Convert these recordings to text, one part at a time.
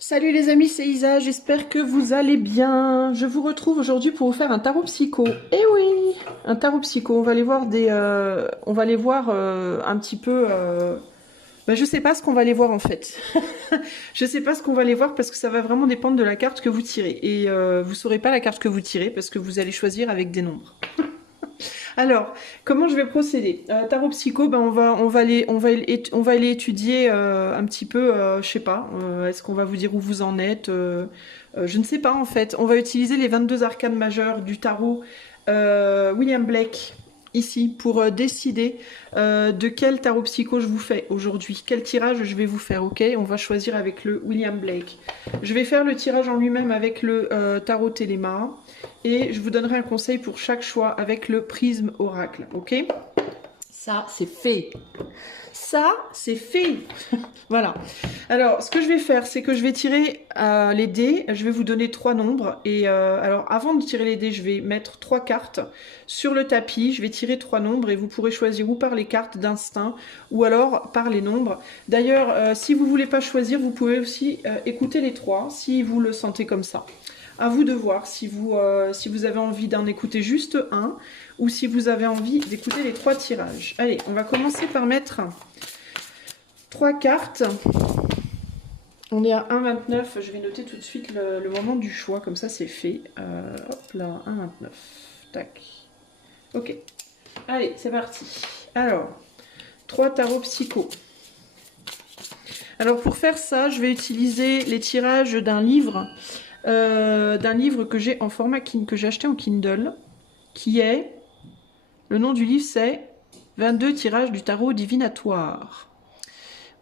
Salut les amis, c'est Isa, j'espère que vous allez bien. Je vous retrouve aujourd'hui pour vous faire un tarot psycho. Eh oui, un tarot psycho. On va aller voir un petit peu. Je sais pas ce qu'on va aller voir en fait. Je sais pas ce qu'on va aller voir parce que ça va vraiment dépendre de la carte que vous tirez. Et vous saurez pas la carte que vous tirez parce que vous allez choisir avec des nombres. Alors, comment je vais procéder? Tarot psycho, on va aller étudier un petit peu, je sais pas, est-ce qu'on va vous dire où vous en êtes je ne sais pas en fait. On va utiliser les 22 arcanes majeures du tarot William Blake ici pour décider de quel tarot psycho je vous fais aujourd'hui, quel tirage je vais vous faire, ok? On va choisir avec le William Blake. Je vais faire le tirage en lui-même avec le tarot Téléma. Et je vous donnerai un conseil pour chaque choix avec le prisme oracle, ok? Ça, c'est fait. Ça, c'est fait. Voilà. Alors, ce que je vais faire, c'est que je vais tirer les dés. Je vais vous donner 3 nombres. Et alors, avant de tirer les dés, je vais mettre 3 cartes sur le tapis. Je vais tirer 3 nombres et vous pourrez choisir ou par les cartes d'instinct ou alors par les nombres. D'ailleurs, si vous ne voulez pas choisir, vous pouvez aussi écouter les 3 si vous le sentez comme ça. À vous de voir si vous avez envie d'en écouter juste un ou si vous avez envie d'écouter les 3 tirages. Allez, on va commencer par mettre 3 cartes. On est à 1,29. Je vais noter tout de suite le moment du choix, comme ça c'est fait. Hop là, 1,29. Tac. Ok. Allez, c'est parti. Alors, 3 tarots psycho. Alors pour faire ça, je vais utiliser les tirages d'un livre que j'ai en format que j'ai acheté en Kindle, qui est, le nom du livre c'est 22 tirages du tarot divinatoire.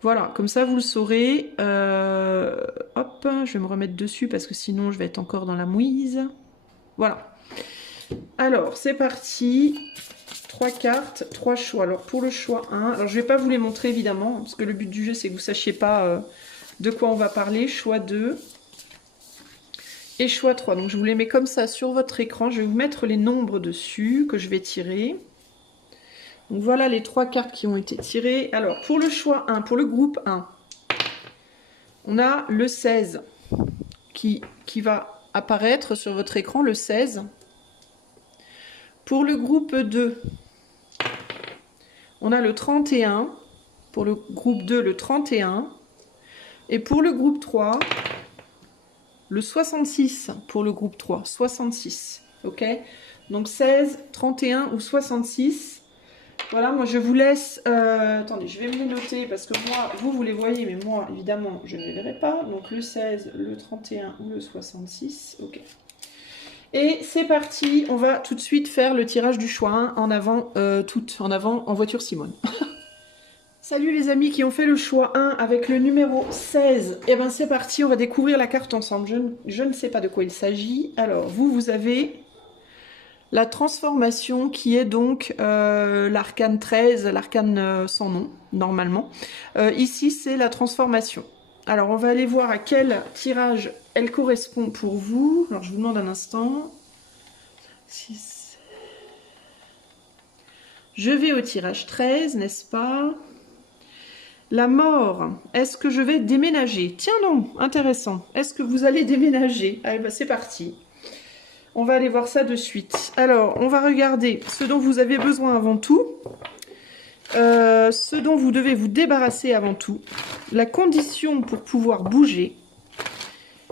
Voilà, comme ça vous le saurez. Hop, je vais me remettre dessus parce que sinon je vais être encore dans la mouise. Voilà. Alors, c'est parti. 3 cartes, 3 choix. Alors pour le choix 1, alors je vais pas vous les montrer évidemment, parce que le but du jeu c'est que vous sachiez pas de quoi on va parler. Choix 2. Et choix 3. Donc je vous les mets comme ça sur votre écran. Je vais vous mettre les nombres dessus que je vais tirer. Donc voilà les 3 cartes qui ont été tirées. Alors pour le choix 1, pour le groupe 1, on a le 16 qui va apparaître sur votre écran, le 16. Pour le groupe 2, on a le 31. Pour le groupe 2, le 31. Et pour le groupe 3, le 66 pour le groupe 3, 66, ok? Donc 16, 31 ou 66. Voilà, moi je vous laisse... attendez, je vais me les noter parce que moi, vous les voyez, mais moi, évidemment, je ne les verrai pas. Donc le 16, le 31 ou le 66, ok. Et c'est parti, on va tout de suite faire le tirage du choix 1 en avant, en avant en voiture Simone. Salut les amis qui ont fait le choix 1 avec le numéro 16. Et bien c'est parti, on va découvrir la carte ensemble. Je ne sais pas de quoi il s'agit. Alors vous avez la transformation qui est donc l'arcane 13, l'arcane sans nom, normalement. Ici c'est la transformation. Alors on va aller voir à quel tirage elle correspond pour vous. Alors je vous demande un instant. 6. Je vais au tirage 13, n'est-ce pas ? La mort, est-ce que je vais déménager? Tiens non, intéressant. Est-ce que vous allez déménager? Allez, bah, c'est parti. On va aller voir ça de suite. Alors, on va regarder ce dont vous avez besoin avant tout. Ce dont vous devez vous débarrasser avant tout. La condition pour pouvoir bouger.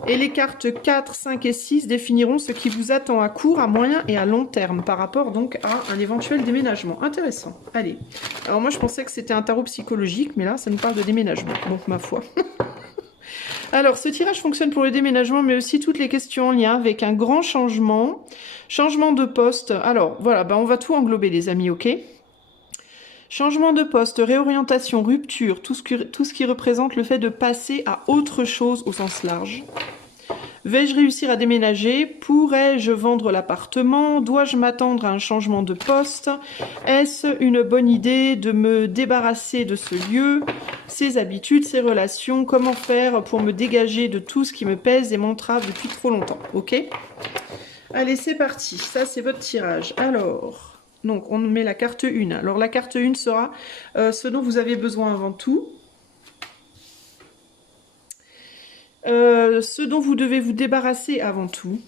Et les cartes 4, 5 et 6 définiront ce qui vous attend à court, à moyen et à long terme par rapport donc à un éventuel déménagement. Intéressant. Allez. Alors moi je pensais que c'était un tarot psychologique, mais là ça nous parle de déménagement. Donc ma foi. Alors ce tirage fonctionne pour le déménagement, mais aussi toutes les questions en lien avec un grand changement. Changement de poste. Alors voilà, on va tout englober les amis, ok ? Changement de poste, réorientation, rupture, tout ce qui représente le fait de passer à autre chose au sens large. Vais-je réussir à déménager? Pourrais-je vendre l'appartement? Dois-je m'attendre à un changement de poste? Est-ce une bonne idée de me débarrasser de ce lieu? Ses habitudes, ses relations, comment faire pour me dégager de tout ce qui me pèse et m'entrave depuis trop longtemps, ok? Allez, c'est parti, ça c'est votre tirage. Alors, donc on met la carte 1. Alors la carte 1 sera ce dont vous avez besoin avant tout. ce dont vous devez vous débarrasser avant tout,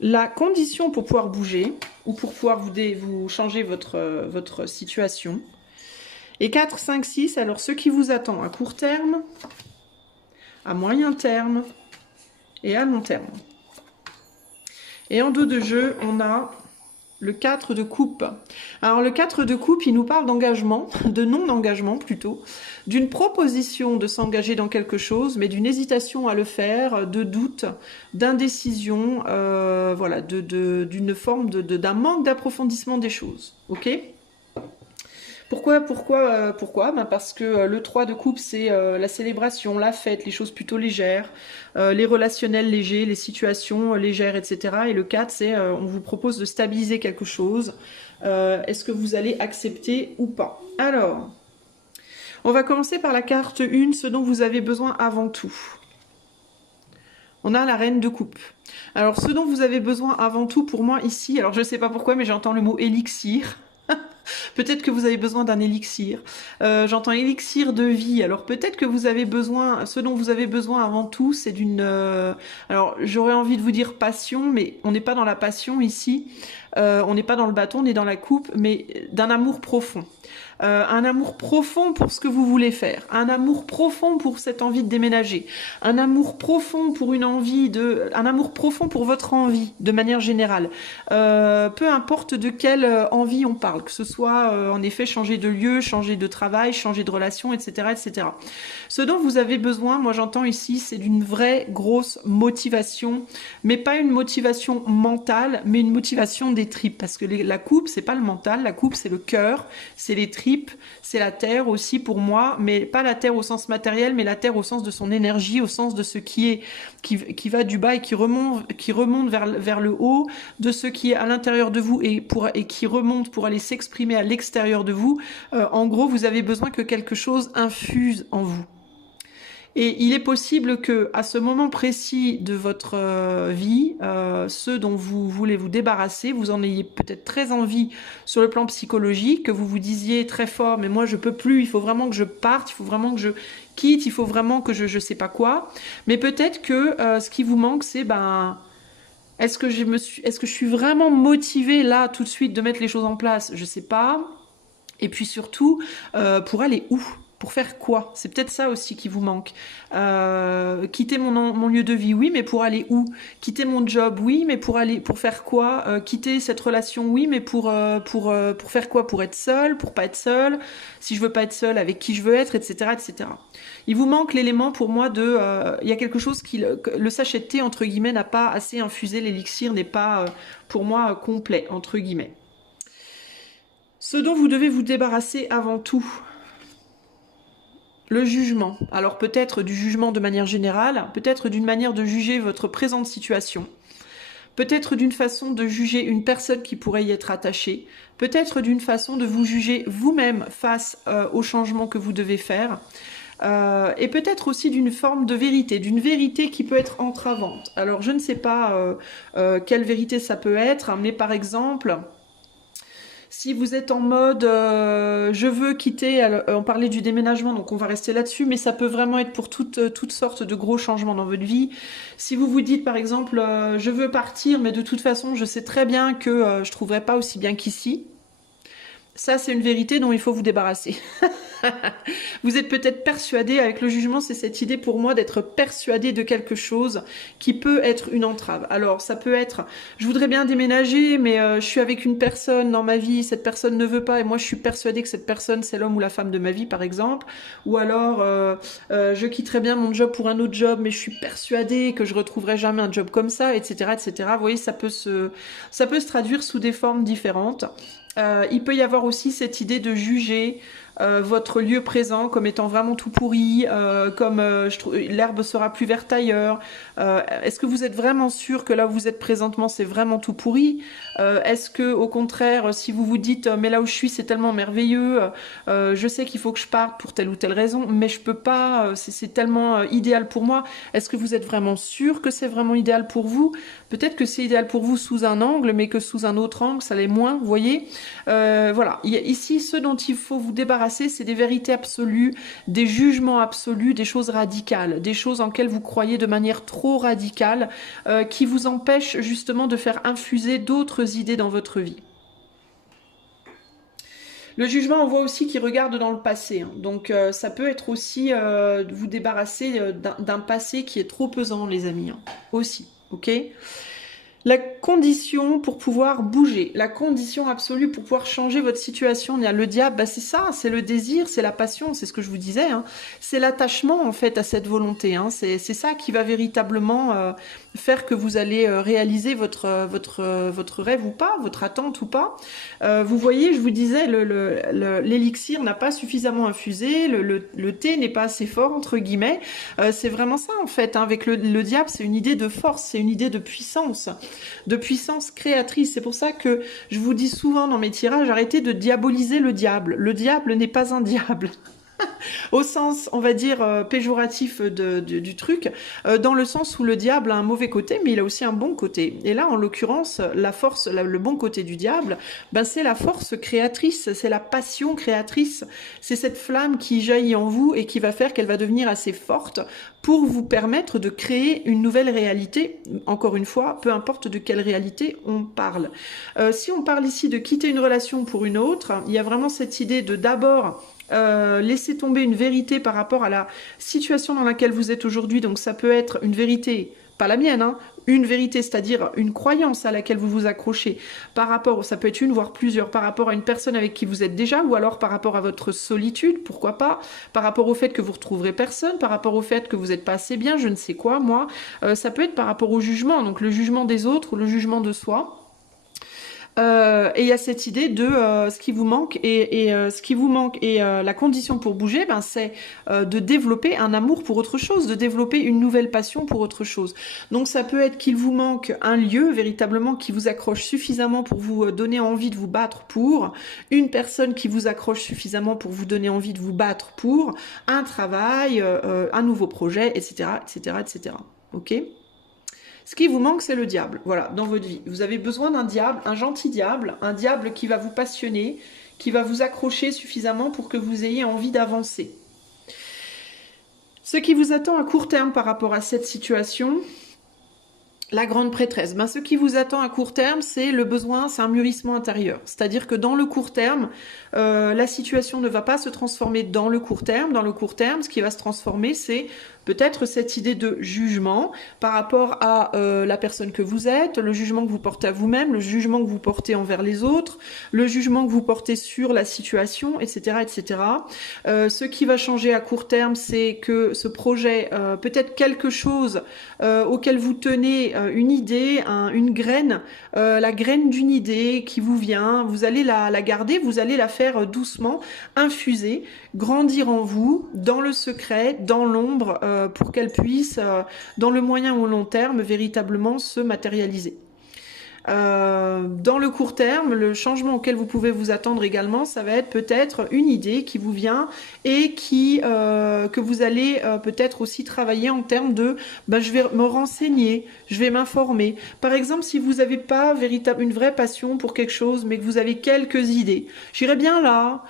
la condition pour pouvoir bouger, ou pour pouvoir vous changer votre situation. Et 4, 5, 6, alors ce qui vous attend à court terme, à moyen terme et à long terme. Et en dos de jeu, on a le 4 de coupe. Alors le 4 de coupe, il nous parle d'engagement, de non-engagement plutôt, d'une proposition de s'engager dans quelque chose, mais d'une hésitation à le faire, de doute, d'indécision, voilà, d'une forme d'un manque d'approfondissement des choses. Ok ? Pourquoi Parce que le 3 de coupe, c'est la célébration, la fête, les choses plutôt légères, les relationnels légers, les situations légères, etc. Et le 4, c'est on vous propose de stabiliser quelque chose. Est-ce que vous allez accepter ou pas? Alors, on va commencer par la carte 1, ce dont vous avez besoin avant tout. On a la reine de coupe. Alors, ce dont vous avez besoin avant tout, pour moi, ici, alors je ne sais pas pourquoi, mais j'entends le mot élixir. Peut-être que vous avez besoin d'un élixir. J'entends élixir de vie. Alors peut-être que vous avez besoin, ce dont vous avez besoin avant tout, c'est d'une... alors j'aurais envie de vous dire passion, mais on n'est pas dans la passion ici. On n'est pas dans le bâton, on est dans la coupe, mais d'un amour profond. Un amour profond pour ce que vous voulez faire, un amour profond pour cette envie de déménager, un amour profond pour un amour profond pour votre envie de manière générale. Peu importe de quelle envie on parle, que ce soit en effet changer de lieu, changer de travail, changer de relation, etc., etc. Ce dont vous avez besoin, moi j'entends ici, c'est d'une vraie grosse motivation, mais pas une motivation mentale, mais une motivation des tripes, parce que la coupe c'est pas le mental, la coupe c'est le cœur, c'est les tripes, c'est la terre aussi pour moi, mais pas la terre au sens matériel, mais la terre au sens de son énergie, au sens de ce qui va du bas et qui remonte vers le haut, de ce qui est à l'intérieur de vous et qui remonte pour aller s'exprimer à l'extérieur de vous. En gros, vous avez besoin que quelque chose infuse en vous. Et il est possible que, à ce moment précis de votre vie, ceux dont vous voulez vous débarrasser, vous en ayez peut-être très envie sur le plan psychologique, que vous vous disiez très fort, mais moi je peux plus, il faut vraiment que je parte, il faut vraiment que je quitte, il faut vraiment que je sais pas quoi. Mais peut-être que ce qui vous manque, c'est est-ce que je suis vraiment motivée là tout de suite de mettre les choses en place? Je sais pas. Et puis surtout, pour aller où? Pour faire quoi? C'est peut-être ça aussi qui vous manque. Quitter mon lieu de vie, oui, mais pour aller où? Quitter mon job, oui, mais pour faire quoi? Quitter cette relation, oui, mais pour faire quoi? Pour être seule, pour pas être seule. Si je veux pas être seule, avec qui je veux être, etc., etc. Il vous manque l'élément pour moi il y a quelque chose le sachet de thé entre guillemets n'a pas assez infusé, l'élixir n'est pas pour moi complet entre guillemets. Ce dont vous devez vous débarrasser avant tout. Le jugement. Alors peut-être du jugement de manière générale, peut-être d'une manière de juger votre présente situation, peut-être d'une façon de juger une personne qui pourrait y être attachée, peut-être d'une façon de vous juger vous-même face au changement que vous devez faire, et peut-être aussi d'une forme de vérité, d'une vérité qui peut être entravante. Alors je ne sais pas quelle vérité ça peut être, mais par exemple... Si vous êtes en mode je veux quitter, on parlait du déménagement, donc on va rester là-dessus, mais ça peut vraiment être pour toutes sortes de gros changements dans votre vie. Si vous vous dites par exemple je veux partir, mais de toute façon je sais très bien que je trouverai pas aussi bien qu'ici, ça c'est une vérité dont il faut vous débarrasser. Vous êtes peut-être persuadé, avec le jugement, c'est cette idée pour moi d'être persuadé de quelque chose qui peut être une entrave. Alors ça peut être, je voudrais bien déménager, mais je suis avec une personne dans ma vie, cette personne ne veut pas, et moi je suis persuadée que cette personne c'est l'homme ou la femme de ma vie par exemple. Ou alors je quitterais bien mon job pour un autre job, mais je suis persuadée que je retrouverai jamais un job comme ça, etc., etc. Vous voyez, ça peut se traduire sous des formes différentes. Il peut y avoir aussi cette idée de juger votre lieu présent comme étant vraiment tout pourri, comme l'herbe sera plus verte ailleurs. Est-ce que vous êtes vraiment sûr que là où vous êtes présentement c'est vraiment tout pourri? Est-ce que au contraire, si vous vous dites mais là où je suis c'est tellement merveilleux, je sais qu'il faut que je parte pour telle ou telle raison, mais je peux pas, c'est tellement idéal pour moi. Est-ce que vous êtes vraiment sûr que c'est vraiment idéal pour vous? Peut-être que c'est idéal pour vous sous un angle, mais que sous un autre angle ça l'est moins, vous voyez. Voilà, ici ce dont il faut vous débarrasser, débarrasser, c'est des vérités absolues, des jugements absolus, des choses radicales, des choses en lesquelles vous croyez de manière trop radicale, qui vous empêchent justement de faire infuser d'autres idées dans votre vie. Le jugement, on voit aussi qu'il regarde dans le passé. Hein. Donc, ça peut être aussi vous débarrasser d'un passé qui est trop pesant, les amis. Hein. Aussi, ok ? La condition pour pouvoir bouger, la condition absolue pour pouvoir changer votre situation, il y a le diable, bah c'est ça, c'est le désir, c'est la passion, c'est ce que je vous disais, hein. C'est l'attachement en fait à cette volonté, hein. C'est ça qui va véritablement faire que vous allez réaliser votre rêve ou pas, votre attente ou pas. Vous voyez, je vous disais, l'élixir n'a pas suffisamment infusé, le thé n'est pas assez fort, entre guillemets. C'est vraiment ça en fait, hein. Avec le diable, c'est une idée de force, c'est une idée de puissance créatrice. C'est pour ça que je vous dis souvent dans mes tirages, arrêtez de diaboliser le diable. Le diable n'est pas un diable. Au sens, on va dire, péjoratif du truc, dans le sens où le diable a un mauvais côté, mais il a aussi un bon côté. Et là, en l'occurrence, la force, le bon côté du diable, ben, c'est la force créatrice, c'est la passion créatrice, c'est cette flamme qui jaillit en vous et qui va faire qu'elle va devenir assez forte pour vous permettre de créer une nouvelle réalité. Encore une fois, peu importe de quelle réalité on parle. Si on parle ici de quitter une relation pour une autre, il y a vraiment cette idée de d'abord laisser tomber une vérité par rapport à la situation dans laquelle vous êtes aujourd'hui. Donc ça peut être une vérité, pas la mienne, hein, une vérité, c'est-à-dire une croyance à laquelle vous vous accrochez par rapport, ça peut être une voire plusieurs, par rapport à une personne avec qui vous êtes déjà, ou alors par rapport à votre solitude, pourquoi pas, par rapport au fait que vous retrouverez personne, par rapport au fait que vous n'êtes pas assez bien, je ne sais quoi, moi, ça peut être par rapport au jugement, donc le jugement des autres ou le jugement de soi. Et il y a cette idée de ce qui vous manque ce qui vous manque et la condition pour bouger, ben c'est de développer un amour pour autre chose, de développer une nouvelle passion pour autre chose. Donc ça peut être qu'il vous manque un lieu véritablement qui vous accroche suffisamment pour vous donner envie de vous battre pour, une personne qui vous accroche suffisamment pour vous donner envie de vous battre pour, un travail, un nouveau projet, etc., etc., etc. Ok ? Ce qui vous manque, c'est le diable, voilà, dans votre vie. Vous avez besoin d'un diable, un gentil diable, un diable qui va vous passionner, qui va vous accrocher suffisamment pour que vous ayez envie d'avancer. Ce qui vous attend à court terme par rapport à cette situation, la grande prêtresse, ben, ce qui vous attend à court terme, c'est le besoin, c'est un mûrissement intérieur. C'est-à-dire que dans le court terme, la situation ne va pas se transformer dans le court terme. Dans le court terme, ce qui va se transformer, c'est peut-être cette idée de jugement par rapport à la personne que vous êtes, le jugement que vous portez à vous-même, le jugement que vous portez envers les autres, le jugement que vous portez sur la situation, etc., etc. Ce qui va changer à court terme, c'est que ce projet, peut-être quelque chose auquel vous tenez, une idée, une graine, la graine d'une idée qui vous vient, vous allez la garder, vous allez la faire doucement infuser, grandir en vous, dans le secret, dans l'ombre, pour qu'elle puisse, dans le moyen ou long terme, véritablement se matérialiser. Dans le court terme, le changement auquel vous pouvez vous attendre également, ça va être peut-être une idée qui vous vient et que vous allez peut-être aussi travailler en termes de je vais me renseigner, je vais m'informer. Par exemple, si vous n'avez pas une vraie passion pour quelque chose, mais que vous avez quelques idées, j'irai bien là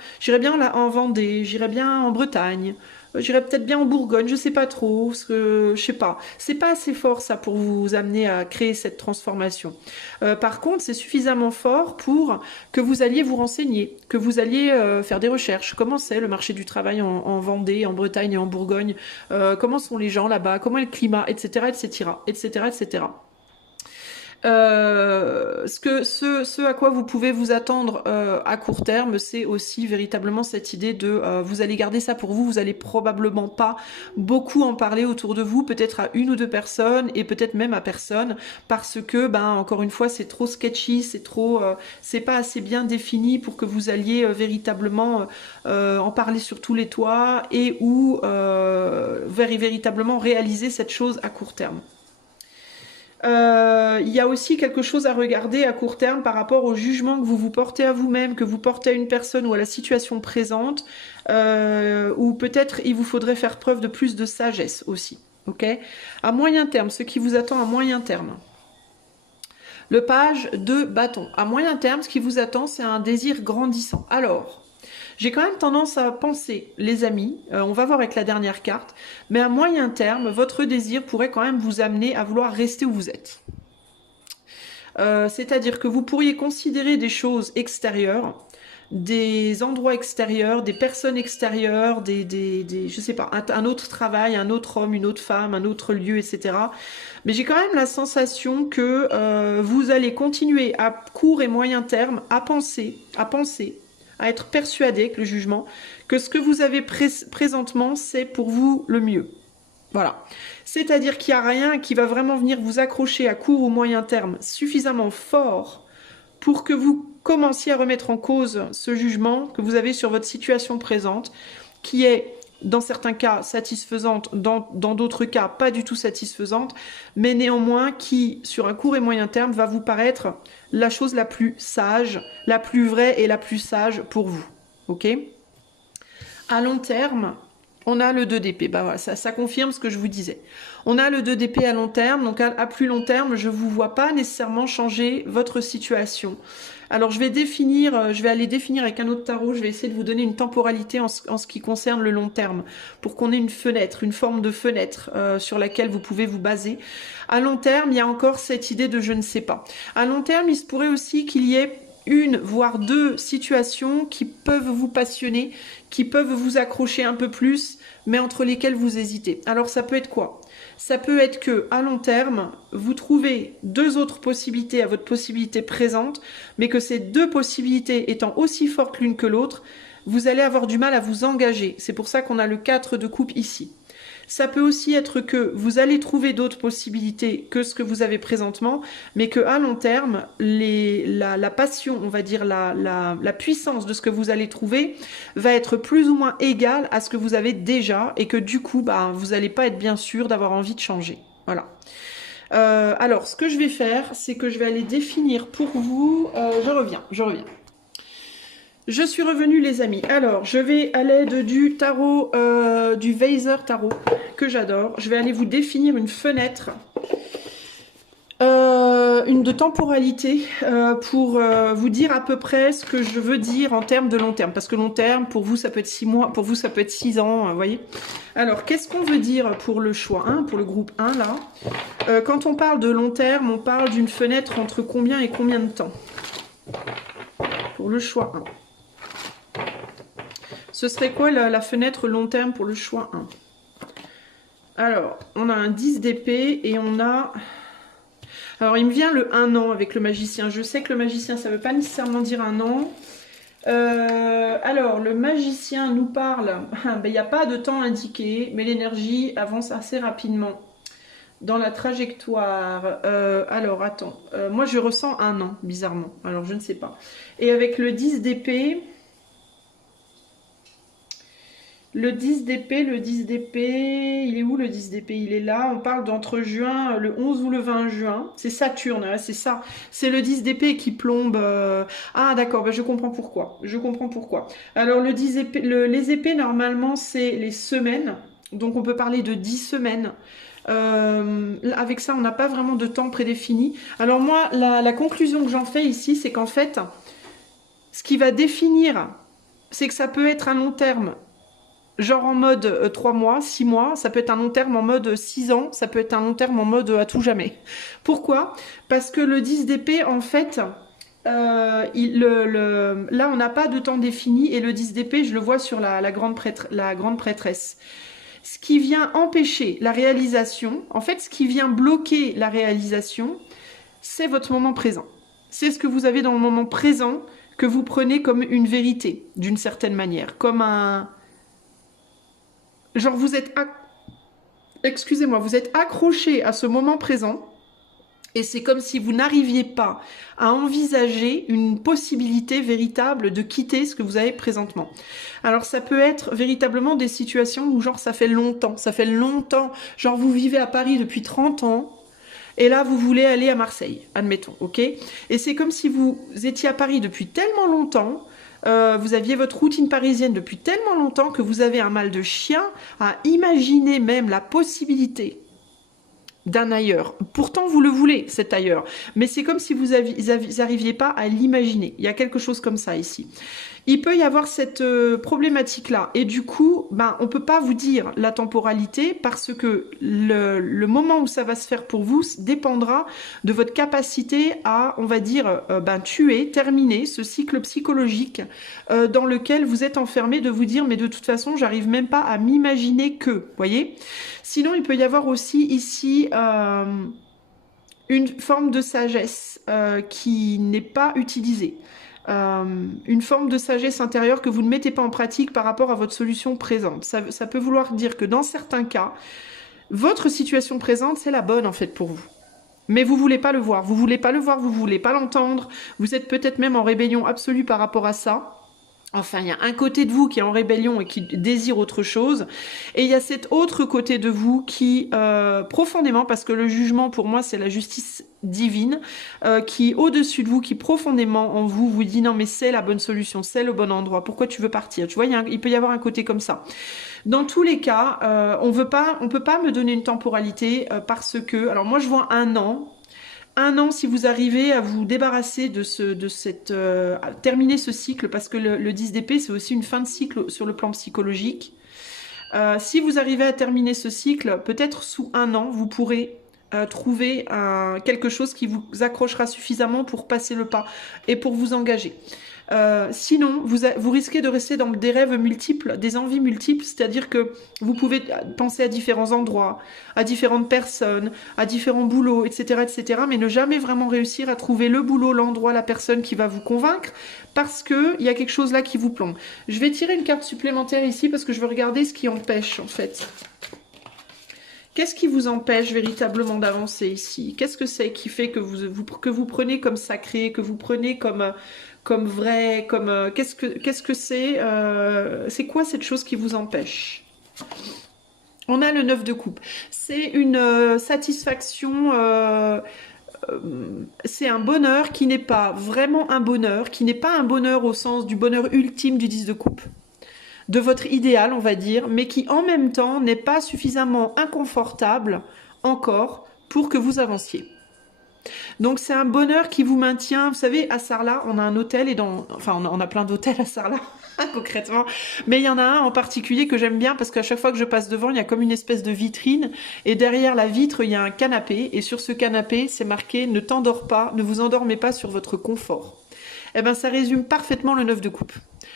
en Vendée, j'irai bien en Bretagne. J'irais peut-être bien en Bourgogne, je sais pas trop, parce que je sais pas. C'est pas assez fort ça pour vous amener à créer cette transformation. Par contre, c'est suffisamment fort pour que vous alliez vous renseigner, que vous alliez faire des recherches. Comment c'est le marché du travail en Vendée, en Bretagne et en Bourgogne? Comment sont les gens là-bas? Comment est le climat, etc., etc., etc., etc. Ce à quoi vous pouvez vous attendre à court terme, c'est aussi véritablement cette idée de vous allez garder ça pour vous, vous allez probablement pas beaucoup en parler autour de vous, peut-être à une ou deux personnes et peut-être même à personne, parce que encore une fois c'est trop sketchy, c'est pas assez bien défini pour que vous alliez véritablement en parler sur tous les toits et ou véritablement réaliser cette chose à court terme. Il y a aussi quelque chose à regarder à court terme par rapport au jugement que vous vous portez à vous-même, que vous portez à une personne ou à la situation présente, ou peut-être il vous faudrait faire preuve de plus de sagesse aussi. Ok ? À moyen terme, ce qui vous attend à moyen terme. Le page de bâton. À moyen terme, ce qui vous attend, c'est un désir grandissant. Alors, J'ai quand même tendance à penser, les amis, on va voir avec la dernière carte, mais à moyen terme, votre désir pourrait quand même vous amener à vouloir rester où vous êtes. C'est-à-dire que vous pourriez considérer des choses extérieures, des endroits extérieurs, des personnes extérieures, je sais pas, un autre travail, un autre homme, une autre femme, un autre lieu, etc. Mais j'ai quand même la sensation que vous allez continuer à court et moyen terme à penser, à être persuadé avec le jugement, que ce que vous avez présentement, c'est pour vous le mieux. Voilà. C'est-à-dire qu'il n'y a rien qui va vraiment venir vous accrocher à court ou moyen terme suffisamment fort pour que vous commenciez à remettre en cause ce jugement que vous avez sur votre situation présente, qui est dans certains cas satisfaisante, dans d'autres cas pas du tout satisfaisante, mais néanmoins qui, sur un court et moyen terme, va vous paraître la chose la plus sage, la plus vraie et la plus sage pour vous. Ok ? À long terme, on a le 2 d'épée. Bah voilà, ça confirme ce que je vous disais. On a le 2 d'épée à long terme, donc à plus long terme, je ne vous vois pas nécessairement changer votre situation. Alors je vais aller définir avec un autre tarot, je vais essayer de vous donner une temporalité en ce qui concerne le long terme, pour qu'on ait une fenêtre, une forme de fenêtre sur laquelle vous pouvez vous baser. À long terme, il y a encore cette idée de je ne sais pas. À long terme, il se pourrait aussi qu'il y ait une, voire deux situations qui peuvent vous passionner, qui peuvent vous accrocher un peu plus, mais entre lesquelles vous hésitez. Alors ça peut être quoi ? Ça peut être que, à long terme, vous trouvez deux autres possibilités à votre possibilité présente, mais que ces deux possibilités étant aussi fortes l'une que l'autre, vous allez avoir du mal à vous engager. C'est pour ça qu'on a le 4 de coupe ici. Ça peut aussi être que vous allez trouver d'autres possibilités que ce que vous avez présentement, mais que à long terme, la passion, on va dire la puissance de ce que vous allez trouver va être plus ou moins égale à ce que vous avez déjà, et que du coup, vous n'allez pas être bien sûr d'avoir envie de changer. Voilà. Alors, ce que je vais faire, c'est que je vais aller définir pour vous. Je reviens. Je suis revenue, les amis. Alors, je vais à l'aide du tarot, du Weiser tarot, que j'adore. Je vais aller vous définir une fenêtre, une de temporalité, pour vous dire à peu près ce que je veux dire en termes de long terme. Parce que long terme, pour vous, ça peut être 6 mois, pour vous, ça peut être 6 ans, vous voyez. Alors, qu'est-ce qu'on veut dire pour le choix 1, pour le groupe 1, là? Quand on parle de long terme, on parle d'une fenêtre entre combien et combien de temps? Pour le choix 1. Ce serait quoi la fenêtre long terme pour le choix 1? Alors, on a un 10 d'épée et on a... Alors, il me vient le 1 an avec le magicien. Je sais que le magicien, ça ne veut pas nécessairement dire un an. Alors, le magicien nous parle... Il n'y a pas de temps indiqué, mais l'énergie avance assez rapidement dans la trajectoire. Alors, attends. Moi, je ressens un an, bizarrement. Alors, je ne sais pas. Et avec le 10 d'épée... Le 10 d'épée, il est où le 10 d'épée? Il est là, on parle d'entre juin, le 11 ou le 20 juin. C'est Saturne, c'est ça. C'est le 10 d'épée qui plombe... Ah d'accord, je comprends pourquoi. Alors le 10 épée, les épées, normalement, c'est les semaines. Donc on peut parler de 10 semaines. Avec ça, on n'a pas vraiment de temps prédéfini. Alors moi, la conclusion que j'en fais ici, c'est qu'en fait, ce qui va définir, c'est que ça peut être un long terme, genre en mode 3 mois, 6 mois, ça peut être un long terme en mode 6 ans, ça peut être un long terme en mode à tout jamais. Pourquoi? Parce que le 10 d'épée, en fait, là on n'a pas de temps défini, et le 10 d'épée, je le vois sur la grande prêtresse. Ce qui vient empêcher la réalisation, en fait, ce qui vient bloquer la réalisation, c'est votre moment présent. C'est ce que vous avez dans le moment présent que vous prenez comme une vérité, d'une certaine manière, comme un... Genre vous êtes, excusez-moi, vous êtes accroché à ce moment présent, et c'est comme si vous n'arriviez pas à envisager une possibilité véritable de quitter ce que vous avez présentement. Alors ça peut être véritablement des situations où genre ça fait longtemps, genre vous vivez à Paris depuis 30 ans, et là vous voulez aller à Marseille, admettons, ok? Et c'est comme si vous étiez à Paris depuis tellement longtemps, vous aviez votre routine parisienne depuis tellement longtemps que vous avez un mal de chien à imaginer même la possibilité d'un ailleurs. Pourtant, vous le voulez, cet ailleurs. Mais c'est comme si vous n'arriviez pas à l'imaginer. Il y a quelque chose comme ça ici. Il peut y avoir cette problématique-là. Et du coup, ben, on peut pas vous dire la temporalité parce que le moment où ça va se faire pour vous dépendra de votre capacité à, on va dire, ben, tuer, terminer ce cycle psychologique dans lequel vous êtes enfermé, de vous dire, mais de toute façon, j'arrive même pas à m'imaginer que, voyez. Sinon, il peut y avoir aussi ici une forme de sagesse qui n'est pas utilisée. Une forme de sagesse intérieure que vous ne mettez pas en pratique par rapport à votre solution présente. Ça peut vouloir dire que dans certains cas, votre situation présente, c'est la bonne en fait pour vous. Mais vous voulez pas le voir, vous voulez pas le voir, vous voulez pas l'entendre. Vous êtes peut-être même en rébellion absolue par rapport à ça. Enfin, il y a un côté de vous qui est en rébellion et qui désire autre chose. Et il y a cet autre côté de vous qui, profondément, parce que le jugement, pour moi, c'est la justice divine, qui, au-dessus de vous, qui profondément en vous, vous dit non, mais c'est la bonne solution, c'est le bon endroit. Pourquoi tu veux partir? Tu vois, il peut y avoir un côté comme ça. Dans tous les cas, on peut pas me donner une temporalité parce que, alors moi, je vois 1 an. 1 an si vous arrivez à vous débarrasser à terminer ce cycle, parce que le 10 d'épée, c'est aussi une fin de cycle sur le plan psychologique. Si vous arrivez à terminer ce cycle, peut-être sous 1 an, vous pourrez trouver quelque chose qui vous accrochera suffisamment pour passer le pas et pour vous engager. Sinon, vous risquez de rester dans des rêves multiples, des envies multiples, c'est-à-dire que vous pouvez penser à différents endroits, à différentes personnes, à différents boulots, etc., etc., mais ne jamais vraiment réussir à trouver le boulot, l'endroit, la personne qui va vous convaincre, parce qu'il y a quelque chose là qui vous plombe. Je vais tirer une carte supplémentaire ici, parce que je veux regarder ce qui empêche, en fait. Qu'est-ce qui vous empêche véritablement d'avancer ici? Qu'est-ce que c'est qui fait que vous prenez comme sacré, que vous prenez comme vrai, comme qu'est-ce que c'est quoi cette chose qui vous empêche? On a le 9 de coupe. C'est une satisfaction, c'est un bonheur qui n'est pas vraiment un bonheur, qui n'est pas un bonheur au sens du bonheur ultime du 10 de coupe, de votre idéal, on va dire, mais qui en même temps n'est pas suffisamment inconfortable encore pour que vous avanciez. Donc c'est un bonheur qui vous maintient. Vous savez, à Sarlat, on a un hôtel enfin on a plein d'hôtels à Sarlat concrètement, mais il y en a un en particulier que j'aime bien parce qu'à chaque fois que je passe devant, il y a comme une espèce de vitrine et derrière la vitre, il y a un canapé et sur ce canapé, c'est marqué ne t'endors pas, ne vous endormez pas sur votre confort. Eh ben ça résume parfaitement le 9 de coupe.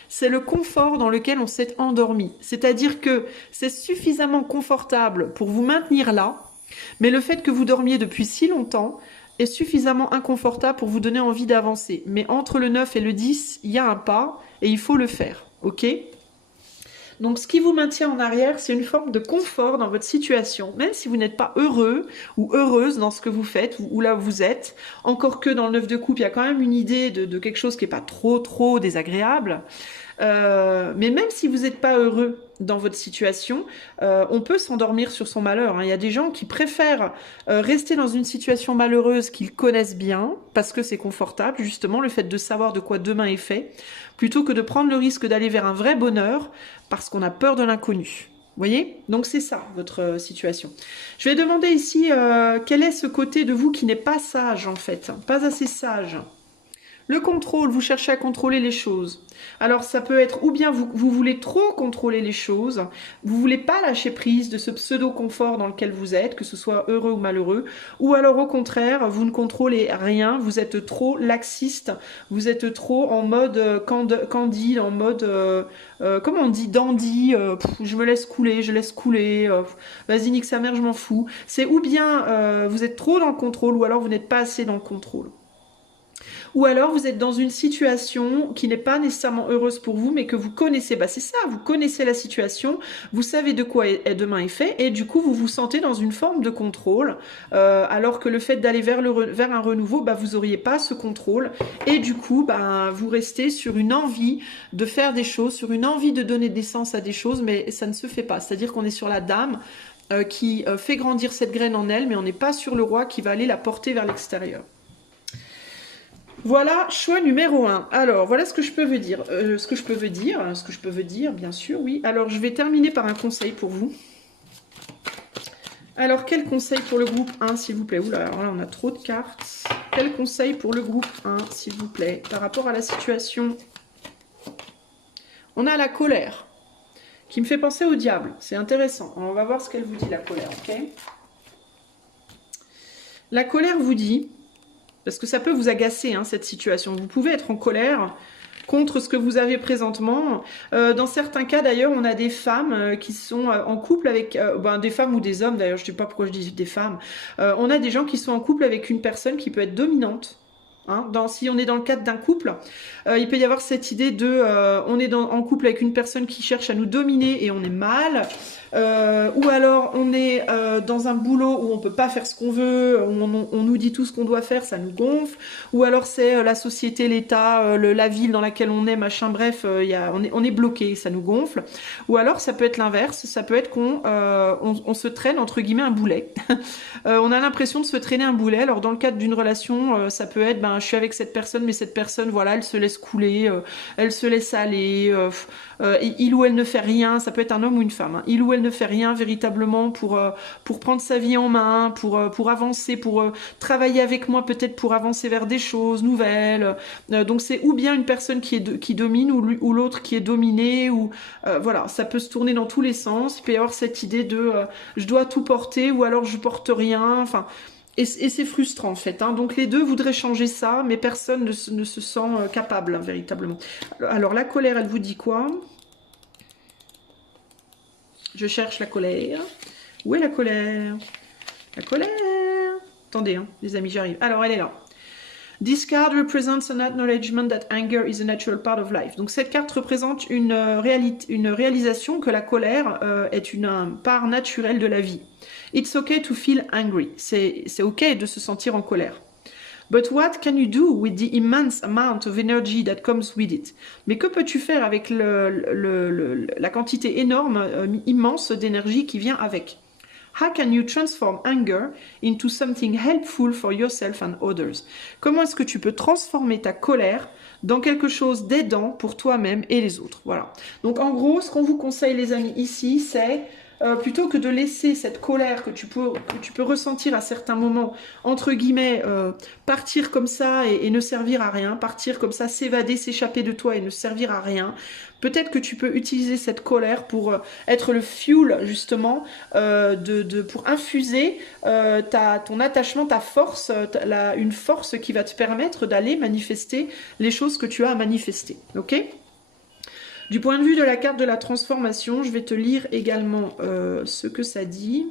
C'est le confort dans lequel on s'est endormi. C'est-à-dire que c'est suffisamment confortable pour vous maintenir là, mais le fait que vous dormiez depuis si longtemps est suffisamment inconfortable pour vous donner envie d'avancer. Mais entre le 9 et le 10, il y a un pas et il faut le faire, ok ? Donc ce qui vous maintient en arrière, c'est une forme de confort dans votre situation, même si vous n'êtes pas heureux ou heureuse dans ce que vous faites ou là où vous êtes. Encore que dans le 9 de coupe, il y a quand même une idée de quelque chose qui n'est pas trop désagréable. Mais même si vous n'êtes pas heureux dans votre situation, on peut s'endormir sur son malheur. Hein. Il y a des gens qui préfèrent rester dans une situation malheureuse qu'ils connaissent bien, parce que c'est confortable, justement, le fait de savoir de quoi demain est fait, plutôt que de prendre le risque d'aller vers un vrai bonheur, parce qu'on a peur de l'inconnu. Vous voyez? Donc c'est ça, votre situation. Je vais demander ici, quel est ce côté de vous qui n'est pas sage, en fait, pas assez sage. Le contrôle, vous cherchez à contrôler les choses. Alors ça peut être, ou bien vous voulez trop contrôler les choses, vous voulez pas lâcher prise de ce pseudo-confort dans lequel vous êtes, que ce soit heureux ou malheureux, ou alors au contraire, vous ne contrôlez rien, vous êtes trop laxiste, vous êtes trop en mode candide, en mode, comment on dit, dandy, je me laisse couler, je laisse couler, vas-y nique sa mère, je m'en fous. C'est ou bien vous êtes trop dans le contrôle, ou alors vous n'êtes pas assez dans le contrôle. Ou alors vous êtes dans une situation qui n'est pas nécessairement heureuse pour vous, mais que vous connaissez. Bah c'est ça, vous connaissez la situation, vous savez de quoi demain est fait, et du coup vous vous sentez dans une forme de contrôle, alors que le fait d'aller vers un renouveau, bah vous n'auriez pas ce contrôle, et du coup bah, vous restez sur une envie de faire des choses, sur une envie de donner des sens à des choses, mais ça ne se fait pas. C'est-à-dire qu'on est sur la dame qui fait grandir cette graine en elle, mais on n'est pas sur le roi qui va aller la porter vers l'extérieur. Voilà, choix numéro 1. Alors, voilà ce que je peux vous dire. Ce que je peux vous dire, bien sûr, oui. Alors, je vais terminer par un conseil pour vous. Alors, quel conseil pour le groupe 1, s'il vous plaît? Oula, alors là, on a trop de cartes. Quel conseil pour le groupe 1, s'il vous plaît, par rapport à la situation On a la colère, qui me fait penser au diable. C'est intéressant. On va voir ce qu'elle vous dit, la colère, ok? La colère vous dit, parce que ça peut vous agacer, hein, cette situation. Vous pouvez être en colère contre ce que vous avez présentement. Dans certains cas, d'ailleurs, on a des femmes qui sont en couple avec... des femmes ou des hommes, d'ailleurs, je ne sais pas pourquoi je dis des femmes. On a des gens qui sont en couple avec une personne qui peut être dominante. Hein, si on est dans le cadre d'un couple, il peut y avoir cette idée de on est en couple avec une personne qui cherche à nous dominer et on est mal, ou alors on est dans un boulot où on peut pas faire ce qu'on veut, on nous dit tout ce qu'on doit faire, ça nous gonfle, ou alors c'est la société, l'État, la ville dans laquelle on est, machin, bref, on est bloqué, ça nous gonfle, ou alors ça peut être l'inverse, ça peut être qu'on on se traîne entre guillemets un boulet. On a l'impression de se traîner un boulet. Alors dans le cadre d'une relation, ça peut être je suis avec cette personne, mais cette personne, voilà, elle se laisse couler, elle se laisse aller, il ou elle ne fait rien, ça peut être un homme ou une femme, hein. Il ou elle ne fait rien véritablement pour prendre sa vie en main, pour avancer, pour travailler avec moi peut-être pour avancer vers des choses nouvelles. Donc c'est ou bien une personne qui domine ou l'autre qui est dominé, ou voilà, ça peut se tourner dans tous les sens. Il peut y avoir cette idée de je dois tout porter ou alors je porte rien, enfin... Et c'est frustrant en fait, hein. Donc les deux voudraient changer ça, mais personne ne se sent capable, hein, véritablement. Alors la colère, elle vous dit quoi? Je cherche la colère. Où est la colère? La colère. Attendez, hein, les amis, j'arrive. Alors elle est là. This card represents an acknowledgement that anger is a natural part of life. Donc cette carte représente une réalisation que la colère est une part naturelle de la vie. It's okay to feel angry. C'est ok de se sentir en colère. But what can you do with the immense amount of energy that comes with it? Mais que peux-tu faire avec la quantité énorme, immense d'énergie qui vient avec? How can you transform anger into something helpful for yourself and others? Comment est-ce que tu peux transformer ta colère dans quelque chose d'aidant pour toi-même et les autres? Voilà. Donc en gros, ce qu'on vous conseille les amis ici, c'est plutôt que de laisser cette colère que tu peux ressentir à certains moments, entre guillemets, partir comme ça et ne servir à rien, partir comme ça, s'évader, s'échapper de toi et ne servir à rien, peut-être que tu peux utiliser cette colère pour être le fuel, justement, pour infuser ton attachement, ta force, une force qui va te permettre d'aller manifester les choses que tu as à manifester. Ok ? Du point de vue de la carte de la transformation, je vais te lire également ce que ça dit.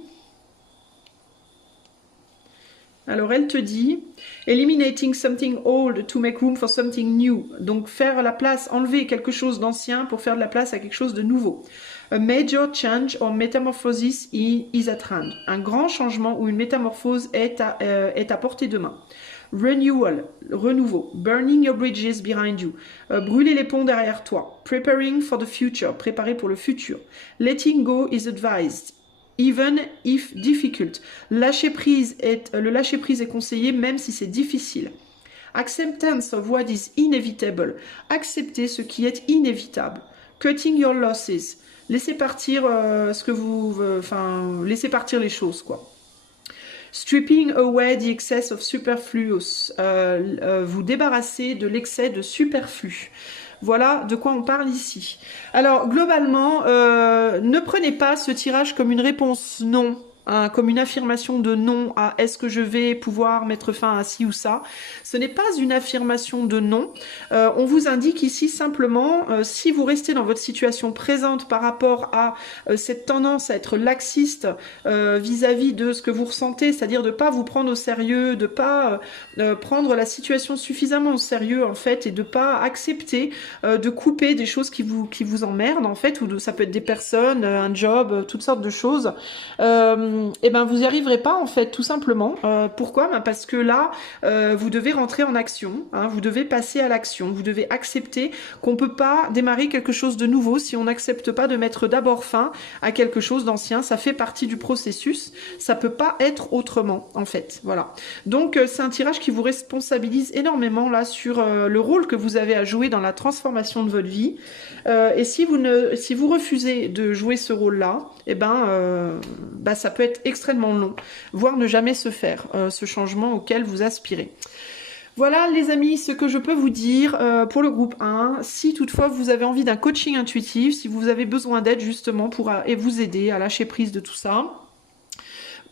Alors, elle te dit « Eliminating something old to make room for something new ». Donc, faire la place, enlever quelque chose d'ancien pour faire de la place à quelque chose de nouveau. « A major change or metamorphosis is at hand ». Un grand changement ou une métamorphose est à portée de main. Renewal, renouveau. Burning your bridges behind you. Brûler les ponts derrière toi. Preparing for the future, préparer pour le futur. Letting go is advised, even if difficult. Le lâcher prise est conseillé même si c'est difficile. Acceptance of what is inevitable. Accepter ce qui est inévitable. Cutting your losses. Laissez partir laissez partir les choses, quoi. Stripping away the excess of superfluous. Vous débarrasser de l'excès de superflu. Voilà de quoi on parle ici. Alors, globalement, ne prenez pas ce tirage comme une réponse non, hein, comme une affirmation de non à est-ce que je vais pouvoir mettre fin à ci ou ça. Ce n'est pas une affirmation de non. On vous indique ici simplement, si vous restez dans votre situation présente par rapport à cette tendance à être laxiste vis-à-vis de ce que vous ressentez, c'est-à-dire de ne pas vous prendre au sérieux, de ne pas prendre la situation suffisamment au sérieux en fait, et de ne pas accepter de couper des choses qui vous emmerdent en fait, ou ça peut être des personnes, un job, toutes sortes de choses. Et ben vous n'y arriverez pas en fait, tout simplement. Pourquoi? Parce que là, vous devez rentrer en action, hein, vous devez passer à l'action, vous devez accepter qu'on peut pas démarrer quelque chose de nouveau si on n'accepte pas de mettre d'abord fin à quelque chose d'ancien. Ça fait partie du processus, ça peut pas être autrement en fait. Voilà. Donc c'est un tirage qui vous responsabilise énormément là sur le rôle que vous avez à jouer dans la transformation de votre vie. Et si vous refusez de jouer ce rôle-là, eh ben, ça peut être extrêmement long, voire ne jamais se faire, ce changement auquel vous aspirez. Voilà les amis, ce que je peux vous dire pour le groupe 1. Si toutefois vous avez envie d'un coaching intuitif, si vous avez besoin d'aide justement pour vous aider à lâcher prise de tout ça,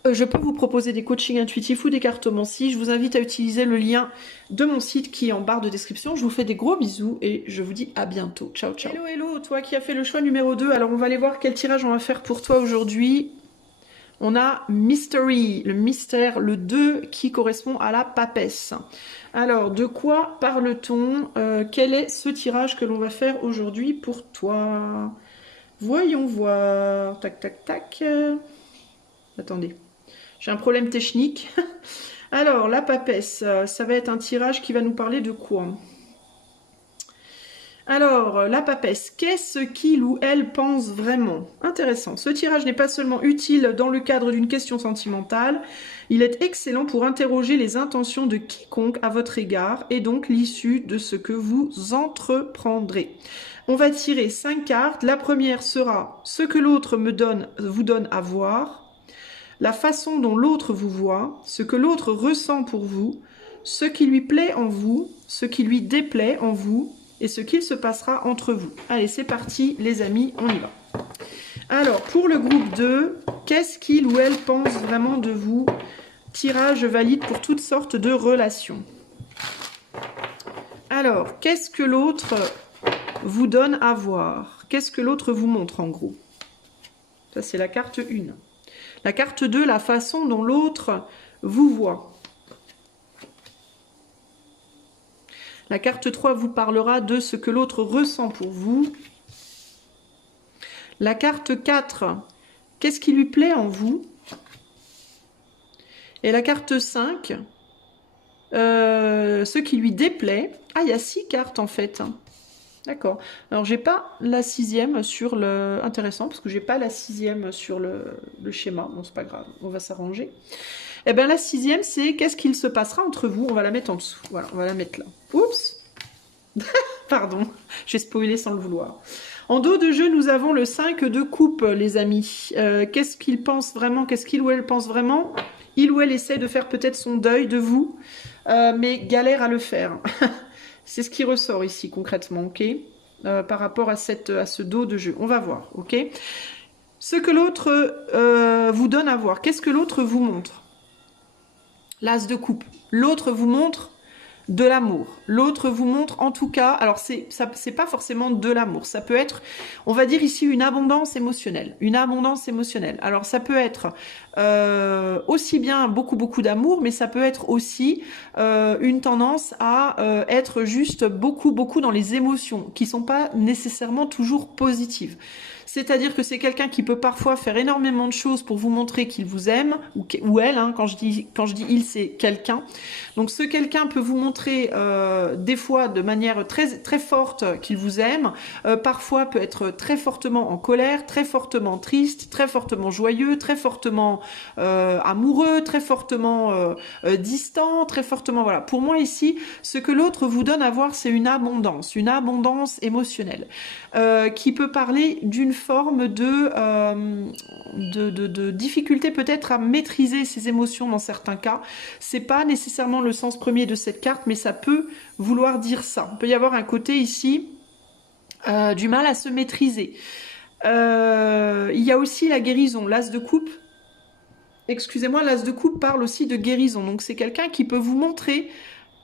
je peux vous proposer des coachings intuitifs ou des cartomancies. Je vous invite à utiliser le lien de mon site qui est en barre de description. Je vous fais des gros bisous et je vous dis à bientôt. Ciao, ciao. Hello, hello, toi qui as fait le choix numéro 2. Alors on va aller voir quel tirage on va faire pour toi aujourd'hui. On a Mystery, le mystère, le 2 qui correspond à la papesse. Alors, de quoi parle-t-on? Quel est ce tirage que l'on va faire aujourd'hui pour toi? Voyons voir. Tac, tac, tac. Attendez, j'ai un problème technique. Alors, la papesse, ça va être un tirage qui va nous parler de quoi? Alors, la papesse, qu'est-ce qu'il ou elle pense vraiment? Intéressant. Ce tirage n'est pas seulement utile dans le cadre d'une question sentimentale, il est excellent pour interroger les intentions de quiconque à votre égard et donc l'issue de ce que vous entreprendrez. On va tirer 5 cartes. La première sera ce que l'autre vous donne à voir, la façon dont l'autre vous voit, ce que l'autre ressent pour vous, ce qui lui plaît en vous, ce qui lui déplaît en vous, et ce qu'il se passera entre vous. Allez, c'est parti, les amis, on y va. Alors, pour le groupe 2, qu'est-ce qu'il ou elle pense vraiment de vous? Tirage valide pour toutes sortes de relations. Alors, qu'est-ce que l'autre vous donne à voir? Qu'est-ce que l'autre vous montre, en gros? Ça, c'est la carte 1. La carte 2, la façon dont l'autre vous voit. La carte 3 vous parlera de ce que l'autre ressent pour vous. La carte 4, qu'est-ce qui lui plaît en vous? Et la carte 5, ce qui lui déplaît. Ah, il y a 6 cartes en fait. D'accord. Alors, j'ai pas la 6e sur le... Intéressant, parce que j'ai pas la 6e sur le schéma. Bon, c'est pas grave, on va s'arranger. Eh bien, la 6e, c'est qu'est-ce qu'il se passera entre vous? On va la mettre en dessous. Voilà, on va la mettre là. Oups. Pardon, j'ai spoilé sans le vouloir. En dos de jeu, nous avons le 5 de coupe, les amis. Qu'est-ce qu'il pense vraiment? Qu'est-ce qu'il ou elle pense vraiment? Il ou elle essaie de faire peut-être son deuil de vous, mais galère à le faire. C'est ce qui ressort ici, concrètement, ok? Par rapport à ce dos de jeu. On va voir, ok? Ce que l'autre vous donne à voir. Qu'est-ce que l'autre vous montre? L'as de coupe. L'autre vous montre de l'amour. L'autre vous montre, en tout cas, alors c'est pas forcément de l'amour, ça peut être, on va dire ici, une abondance émotionnelle. Une abondance émotionnelle. Alors ça peut être aussi bien beaucoup d'amour, mais ça peut être aussi une tendance à être juste beaucoup dans les émotions, qui sont pas nécessairement toujours positives. C'est-à-dire que c'est quelqu'un qui peut parfois faire énormément de choses pour vous montrer qu'il vous aime, ou elle, hein, quand je dis il, c'est quelqu'un. Donc ce quelqu'un peut vous montrer des fois de manière très forte qu'il vous aime, parfois peut être très fortement en colère, très fortement triste, très fortement joyeux, très fortement amoureux, très fortement distant, très fortement... Voilà. Pour moi ici, ce que l'autre vous donne à voir, c'est une abondance émotionnelle, qui peut parler d'une forme de difficulté peut-être à maîtriser ses émotions dans certains cas. C'est pas nécessairement le sens premier de cette carte, mais ça peut vouloir dire ça. Il peut y avoir un côté ici du mal à se maîtriser. Il y a aussi la guérison, l'as de coupe. Excusez-moi, l'as de coupe parle aussi de guérison. Donc c'est quelqu'un qui peut vous montrer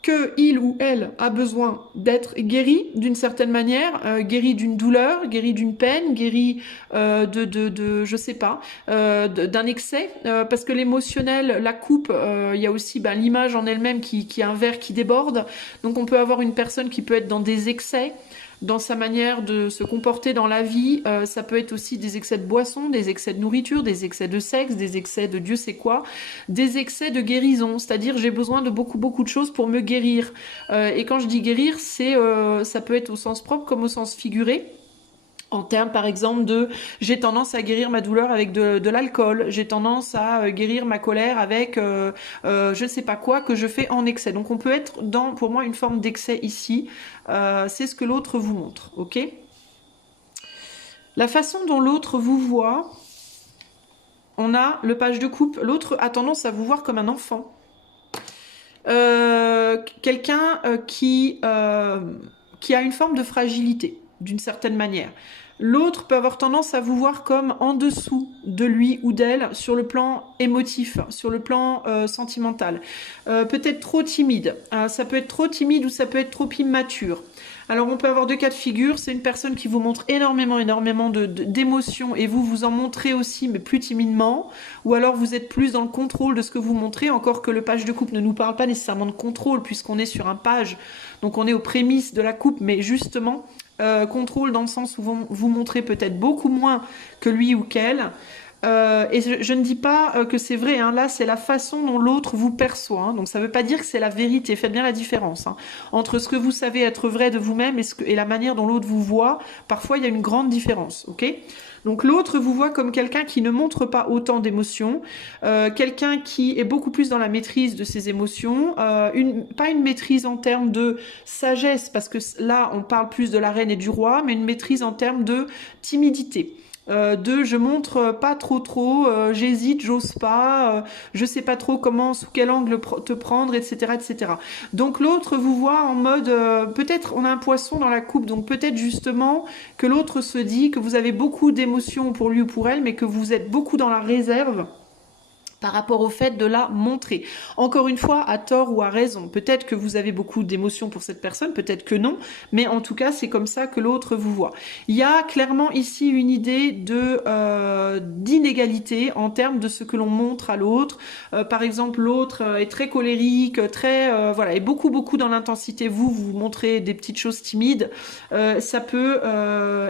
que il ou elle a besoin d'être guéri d'une certaine manière, guéri d'une douleur, guéri d'une peine, guéri je sais pas, d'un excès, parce que l'émotionnel, la coupe, il y a aussi l'image en elle-même qui est un verre qui déborde, donc on peut avoir une personne qui peut être dans des excès, dans sa manière de se comporter dans la vie. Ça peut être aussi des excès de boisson, des excès de nourriture, des excès de sexe, des excès de Dieu sait quoi, des excès de guérison, c'est-à-dire j'ai besoin de beaucoup de choses pour me guérir. Et quand je dis guérir, ça peut être au sens propre comme au sens figuré. En termes, par exemple, de j'ai tendance à guérir ma douleur avec de l'alcool, j'ai tendance à guérir ma colère avec je ne sais pas quoi que je fais en excès. Donc on peut être dans, pour moi, une forme d'excès ici. C'est ce que l'autre vous montre, ok? La façon dont l'autre vous voit, on a le page de coupe. L'autre a tendance à vous voir comme un enfant. quelqu'un qui a une forme de fragilité, d'une certaine manière. L'autre peut avoir tendance à vous voir comme en dessous de lui ou d'elle sur le plan émotif, sur le plan sentimental. Peut-être trop timide. Ça peut être trop timide ou ça peut être trop immature. Alors on peut avoir deux cas de figure. C'est une personne qui vous montre énormément d'émotions et vous en montrez aussi, mais plus timidement. Ou alors vous êtes plus dans le contrôle de ce que vous montrez, encore que le page de coupe ne nous parle pas nécessairement de contrôle puisqu'on est sur un page. Donc on est aux prémices de la coupe, mais justement... contrôle dans le sens où vous montrez peut-être beaucoup moins que lui ou qu'elle. Et je ne dis pas que c'est vrai, hein. Là c'est la façon dont l'autre vous perçoit, hein. Donc ça ne veut pas dire que c'est la vérité, faites bien la différence, hein, entre ce que vous savez être vrai de vous-même et la manière dont l'autre vous voit. Parfois il y a une grande différence, ok? Donc l'autre vous voit comme quelqu'un qui ne montre pas autant d'émotions, quelqu'un qui est beaucoup plus dans la maîtrise de ses émotions, pas une maîtrise en termes de sagesse, parce que là on parle plus de la reine et du roi, mais une maîtrise en termes de timidité. Je montre pas trop, j'hésite, j'ose pas, je sais pas trop comment, sous quel angle te prendre, etc., etc. Donc l'autre vous voit en mode, peut-être on a un poisson dans la coupe, donc peut-être justement que l'autre se dit que vous avez beaucoup d'émotions pour lui ou pour elle, mais que vous êtes beaucoup dans la réserve par rapport au fait de la montrer. Encore une fois, à tort ou à raison. Peut-être que vous avez beaucoup d'émotions pour cette personne, peut-être que non, mais en tout cas, c'est comme ça que l'autre vous voit. Il y a clairement ici une idée d'inégalité en termes de ce que l'on montre à l'autre. Par exemple, l'autre est très colérique, est beaucoup dans l'intensité. Vous montrez des petites choses timides. Ça peut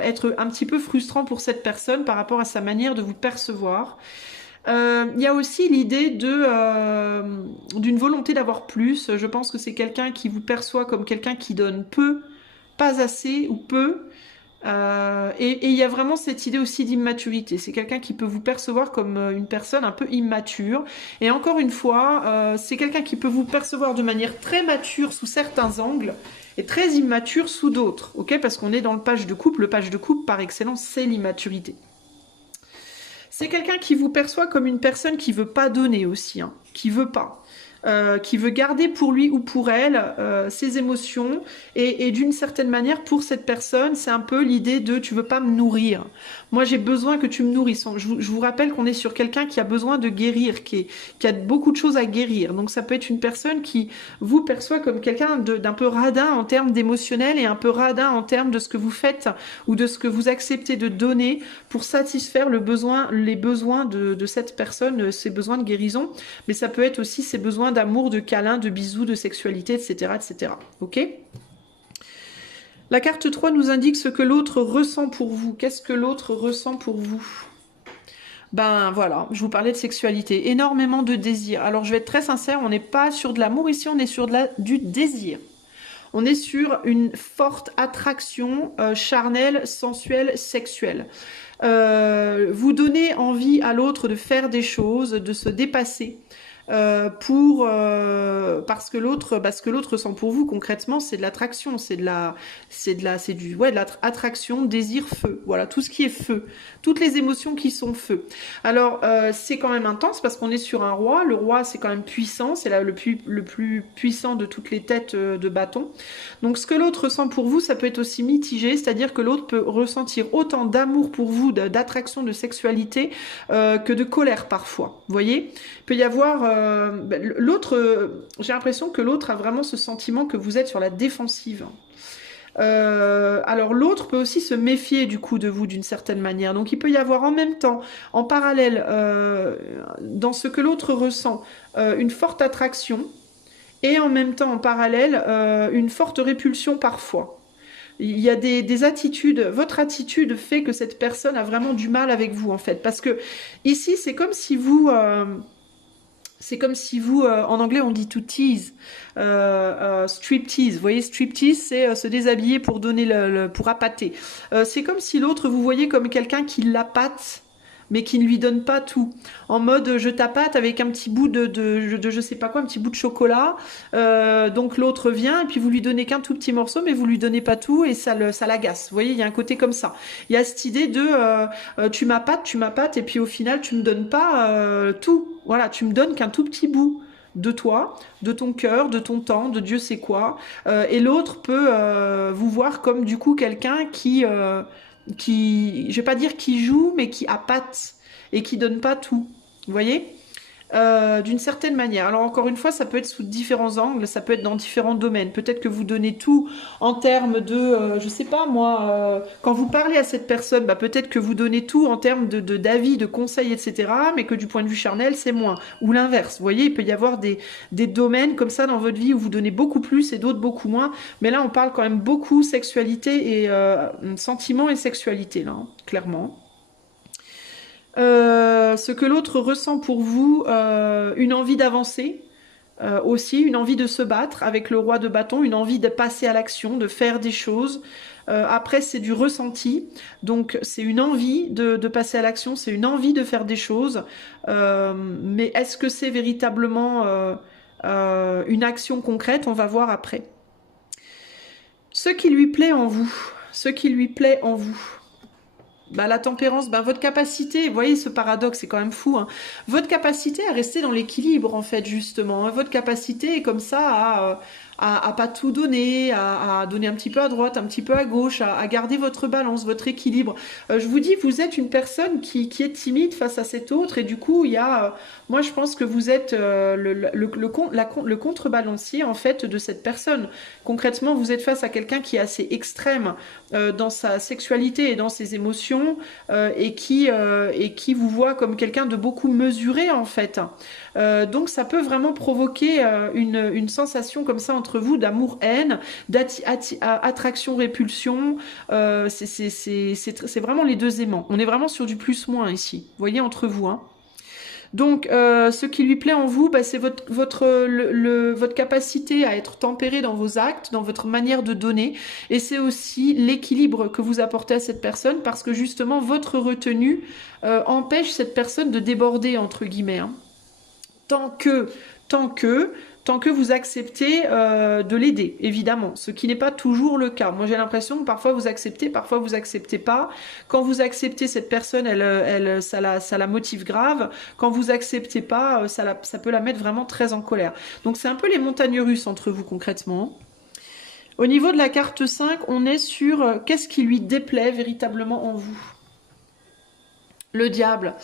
être un petit peu frustrant pour cette personne par rapport à sa manière de vous percevoir. Il y a aussi l'idée d'une volonté d'avoir plus. Je pense que c'est quelqu'un qui vous perçoit comme quelqu'un qui donne peu, pas assez ou peu. Et il y a vraiment cette idée aussi d'immaturité. C'est quelqu'un qui peut vous percevoir comme une personne un peu immature. Et encore une fois, c'est quelqu'un qui peut vous percevoir de manière très mature sous certains angles et très immature sous d'autres. Ok, parce qu'on est dans le page de couple. Le page de couple, par excellence, c'est l'immaturité. C'est quelqu'un qui vous perçoit comme une personne qui veut pas donner aussi, hein, qui veut pas. Qui veut garder pour lui ou pour elle ses émotions et d'une certaine manière pour cette personne c'est un peu l'idée de tu veux pas me nourrir, moi j'ai besoin que tu me nourrisses. Je vous rappelle qu'on est sur quelqu'un qui a besoin de guérir, qui a beaucoup de choses à guérir, donc ça peut être une personne qui vous perçoit comme quelqu'un d'un peu radin en termes d'émotionnel et un peu radin en termes de ce que vous faites ou de ce que vous acceptez de donner pour satisfaire les besoins de cette personne, ses besoins de guérison, mais ça peut être aussi ses besoins d'amour, de câlin, de bisous, de sexualité, etc. etc. Ok ? La carte 3 nous indique ce que l'autre ressent pour vous. Qu'est-ce que l'autre ressent pour vous ? Ben voilà, je vous parlais de sexualité. Énormément de désir. Alors je vais être très sincère, on n'est pas sur de l'amour ici, on est sur du désir. On est sur une forte attraction charnelle, sensuelle, sexuelle. Vous donnez envie à l'autre de faire des choses, de se dépasser. Parce que l'autre ressent pour vous concrètement, c'est de l'attraction, c'est de l'attraction, désir, feu. Voilà, tout ce qui est feu, toutes les émotions qui sont feu. Alors c'est quand même intense parce qu'on est sur un roi. Le roi c'est quand même puissant, c'est le plus puissant de toutes les têtes de bâton. Donc ce que l'autre ressent pour vous, ça peut être aussi mitigé, c'est-à-dire que l'autre peut ressentir autant d'amour pour vous, d'attraction, de sexualité que de colère parfois. Vous voyez, il peut y avoir j'ai l'impression que l'autre a vraiment ce sentiment que vous êtes sur la défensive. Alors l'autre peut aussi se méfier du coup de vous d'une certaine manière. Donc il peut y avoir en même temps, en parallèle, dans ce que l'autre ressent, une forte attraction et en même temps en parallèle une forte répulsion parfois. Il y a des attitudes, votre attitude fait que cette personne a vraiment du mal avec vous en fait. Parce que ici c'est comme si vous... en anglais on dit to tease, striptease. Vous voyez, striptease, c'est se déshabiller pour donner pour appâter. C'est comme si l'autre vous voyez comme quelqu'un qui l'appâte, mais qui ne lui donne pas tout. En mode, je t'appâte avec un petit bout de je sais pas quoi, un petit bout de chocolat. Donc l'autre vient et puis vous lui donnez qu'un tout petit morceau, mais vous lui donnez pas tout et ça l'agace. Vous voyez, il y a un côté comme ça. Il y a cette idée de tu m'appâtes et puis au final tu me donnes pas tout. Voilà, tu me donnes qu'un tout petit bout. de toi, de ton cœur, de ton temps, de Dieu sait quoi. Et l'autre peut vous voir comme du coup quelqu'un je vais pas dire qui joue, mais qui appâte et qui donne pas tout. Vous voyez? D'une certaine manière. Alors encore une fois, ça peut être sous différents angles, ça peut être dans différents domaines. Peut-être que vous donnez tout en termes de, je sais pas moi, quand vous parlez à cette personne, bah, peut-être que vous donnez tout en termes d'avis, de conseils, etc. Mais que du point de vue charnel, c'est moins. Ou l'inverse. Vous voyez, il peut y avoir des domaines comme ça dans votre vie où vous donnez beaucoup plus et d'autres beaucoup moins. Mais là, on parle quand même beaucoup sexualité et sentiments et sexualité, là, hein, clairement. Ce que l'autre ressent pour vous, une envie d'avancer, aussi une envie de se battre avec le roi de bâton, une envie de passer à l'action, de faire des choses. Après, c'est du ressenti, donc c'est une envie de passer à l'action, c'est une envie de faire des choses, mais est-ce que c'est véritablement une action concrète? On va voir après. Ce qui lui plaît en vous, ce qui lui plaît en vous. Bah, la tempérance, bah, votre capacité, vous voyez ce paradoxe, c'est quand même fou, hein. Votre capacité à rester dans l'équilibre, en fait, justement, hein. Votre capacité comme ça à pas tout donner, à donner un petit peu à droite, un petit peu à gauche, à garder votre balance, votre équilibre. Je vous dis, vous êtes une personne qui est timide face à cet autre, et du coup, il y a, moi je pense que vous êtes le contrebalancier, en fait, de cette personne. Concrètement, vous êtes face à quelqu'un qui est assez extrême dans sa sexualité et dans ses émotions, et qui vous voit comme quelqu'un de beaucoup mesuré, en fait. Donc ça peut vraiment provoquer une sensation comme ça entre vous d'amour-haine, d'attraction-répulsion. C'est vraiment les deux aimants. On est vraiment sur du plus-moins ici. Vous voyez, entre vous, hein. Donc, ce qui lui plaît en vous, bah, c'est votre capacité à être tempéré dans vos actes, dans votre manière de donner, et c'est aussi l'équilibre que vous apportez à cette personne, parce que justement, votre retenue empêche cette personne de déborder, entre guillemets, hein. Tant que, tant que, tant que vous acceptez de l'aider, évidemment, ce qui n'est pas toujours le cas. Moi, j'ai l'impression que parfois vous acceptez pas. Quand vous acceptez, cette personne, ça la motive grave. Quand vous acceptez pas, ça peut la mettre vraiment très en colère. Donc, c'est un peu les montagnes russes entre vous, concrètement. Au niveau de la carte 5, on est sur qu'est-ce qui lui déplaît véritablement en vous. Le diable.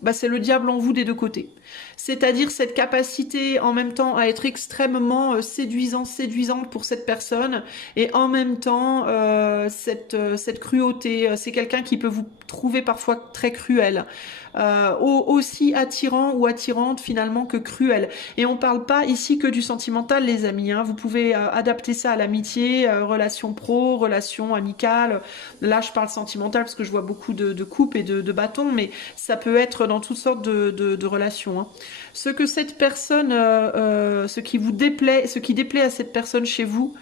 Bah, c'est le diable en vous des deux côtés. C'est-à-dire cette capacité en même temps à être extrêmement séduisante pour cette personne, et en même temps cette cruauté. C'est quelqu'un qui peut vous trouver parfois très cruel. Aussi attirant ou attirante finalement que cruel. Et on parle pas ici que du sentimental, les amis, hein. Vous pouvez adapter ça à l'amitié, relation pro, relation amicale. Là, je parle sentimental parce que je vois beaucoup de coupes et de bâtons, mais ça peut être dans toutes sortes de relations, hein. Ce que cette personne, ce qui déplaît à cette personne chez vous,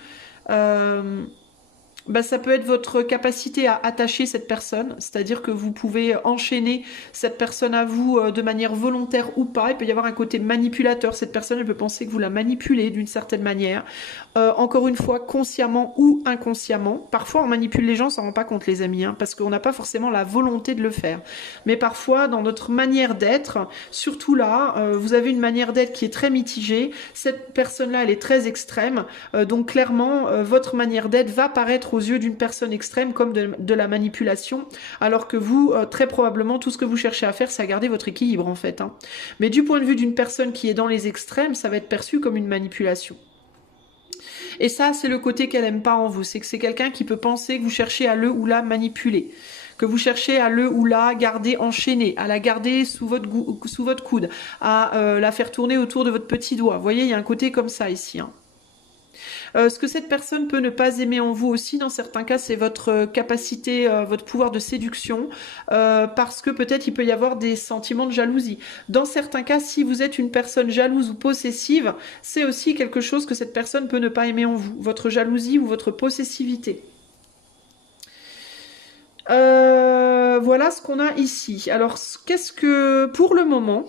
bah, ça peut être votre capacité à attacher cette personne, c'est-à-dire que vous pouvez enchaîner cette personne à vous de manière volontaire ou pas. Il peut y avoir un côté manipulateur. Cette personne, elle peut penser que vous la manipulez d'une certaine manière. Encore une fois, consciemment ou inconsciemment. Parfois, on manipule les gens, on s'en rend pas compte, les amis, hein, parce qu'on n'a pas forcément la volonté de le faire. Mais parfois, dans notre manière d'être, surtout là, vous avez une manière d'être qui est très mitigée. Cette personne-là, elle est très extrême. Donc clairement, votre manière d'être va paraître aux yeux d'une personne extrême comme de la manipulation, alors que vous, très probablement, tout ce que vous cherchez à faire, c'est à garder votre équilibre, en fait, hein. Mais du point de vue d'une personne qui est dans les extrêmes, ça va être perçu comme une manipulation. Et ça, c'est le côté qu'elle aime pas en vous. C'est que c'est quelqu'un qui peut penser que vous cherchez à le ou la manipuler, que vous cherchez à le ou la garder enchaînée, à la garder sous votre coude, à la faire tourner autour de votre petit doigt. Vous voyez, il y a un côté comme ça ici, hein. Ce que cette personne peut ne pas aimer en vous aussi, dans certains cas, c'est votre capacité, votre pouvoir de séduction, parce que peut-être il peut y avoir des sentiments de jalousie. Dans certains cas, si vous êtes une personne jalouse ou possessive, c'est aussi quelque chose que cette personne peut ne pas aimer en vous, votre jalousie ou votre possessivité. Voilà ce qu'on a ici. Alors, qu'est-ce que, pour le moment,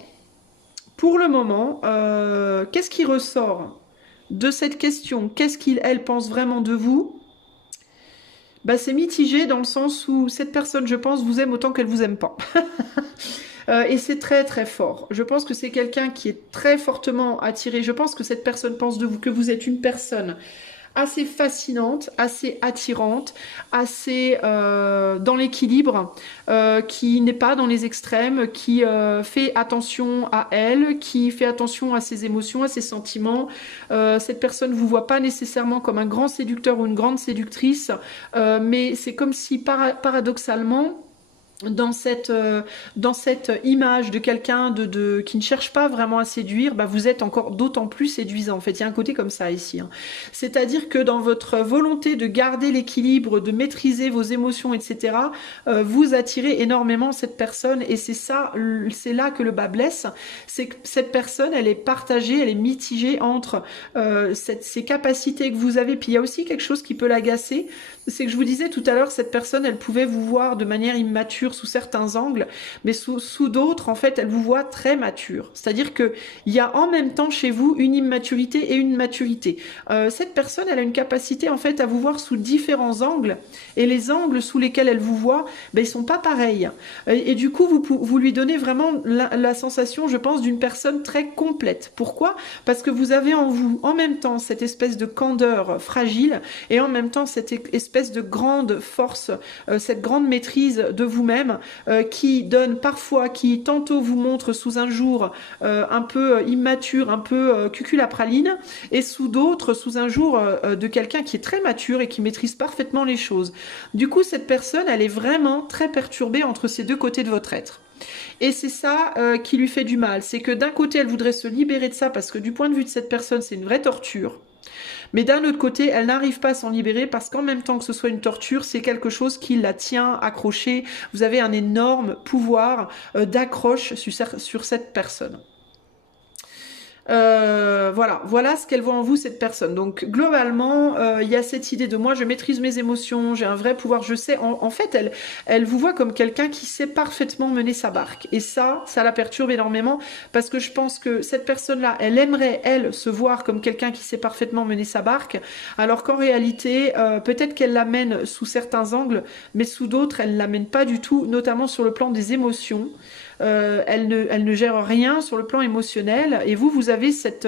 qu'est-ce qui ressort de cette question? Qu'est-ce qu'elle pense vraiment de vous? Bah, c'est mitigé dans le sens où cette personne, je pense, vous aime autant qu'elle vous aime pas. Et c'est très très fort. Je pense que c'est quelqu'un qui est très fortement attiré. Je pense que cette personne pense de vous que vous êtes une personne assez fascinante, assez attirante, assez dans l'équilibre, qui n'est pas dans les extrêmes, qui fait attention à elle, qui fait attention à ses émotions, à ses sentiments. Cette personne ne vous voit pas nécessairement comme un grand séducteur ou une grande séductrice, mais c'est comme si paradoxalement, dans cette image de quelqu'un qui ne cherche pas vraiment à séduire, bah vous êtes encore d'autant plus séduisant. En fait, il y a un côté comme ça ici. Hein. C'est-à-dire que dans votre volonté de garder l'équilibre, de maîtriser vos émotions, etc., vous attirez énormément cette personne. Et c'est là que le bas blesse. C'est que cette personne, elle est partagée, elle est mitigée entre ces capacités que vous avez. Puis il y a aussi quelque chose qui peut l'agacer. C'est que je vous disais tout à l'heure, cette personne, elle pouvait vous voir de manière immature sous certains angles, mais sous d'autres, en fait, elle vous voit très mature. C'est-à-dire que il y a en même temps chez vous une immaturité et une maturité. Cette personne, elle a une capacité, en fait, à vous voir sous différents angles, et les angles sous lesquels elle vous voit, ben, ils sont pas pareils. Et du coup, vous lui donnez vraiment la sensation, je pense, d'une personne très complète. Pourquoi? Parce que vous avez en vous, en même temps, cette espèce de candeur fragile, et en même temps, cette espèce de grande force, cette grande maîtrise de vous-même qui donne parfois, qui tantôt vous montre sous un jour un peu immature, un peu cuculapraline, et sous d'autres, sous un jour de quelqu'un qui est très mature et qui maîtrise parfaitement les choses. Du coup, cette personne, elle est vraiment très perturbée entre ces deux côtés de votre être. Et c'est ça qui lui fait du mal. C'est que d'un côté, elle voudrait se libérer de ça parce que du point de vue de cette personne, c'est une vraie torture. Mais d'un autre côté, elle n'arrive pas à s'en libérer parce qu'en même temps que ce soit une torture, c'est quelque chose qui la tient accrochée. Vous avez un énorme pouvoir d'accroche sur cette personne. Voilà ce qu'elle voit en vous, cette personne. Donc globalement, il y a cette idée de moi, je maîtrise mes émotions, j'ai un vrai pouvoir, je sais. En fait, elle vous voit comme quelqu'un qui sait parfaitement mener sa barque. Et ça la perturbe énormément parce que je pense que cette personne-là, elle aimerait, elle, se voir comme quelqu'un qui sait parfaitement mener sa barque, alors qu'en réalité, peut-être qu'elle l'amène sous certains angles, mais sous d'autres, elle l'amène pas du tout, notamment sur le plan des émotions. Elle ne gère rien sur le plan émotionnel et vous avez cette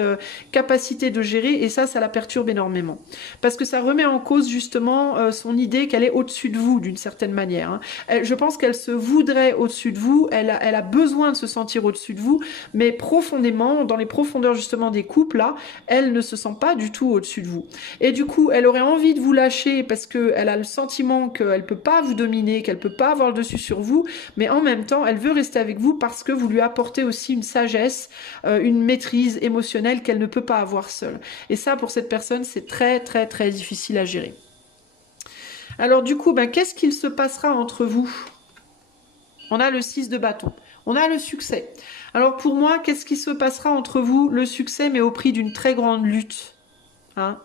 capacité de gérer et ça la perturbe énormément parce que ça remet en cause justement son idée qu'elle est au-dessus de vous d'une certaine manière. Hein. Je pense qu'elle se voudrait au-dessus de vous, elle a besoin de se sentir au-dessus de vous, mais profondément, dans les profondeurs justement des couples là, elle ne se sent pas du tout au-dessus de vous. Et du coup, elle aurait envie de vous lâcher parce qu'elle a le sentiment qu'elle peut pas vous dominer, qu'elle peut pas avoir le dessus sur vous, mais en même temps, elle veut rester avec vous parce que vous lui apportez aussi une sagesse, une maîtrise émotionnelle qu'elle ne peut pas avoir seule. Et ça, pour cette personne, c'est très, très, très difficile à gérer. Alors du coup, qu'est-ce qu'il se passera entre vous? On a le 6 de bâton. On a le succès. Alors pour moi, qu'est-ce qui se passera entre vous? Le succès, mais au prix d'une très grande lutte. Hein?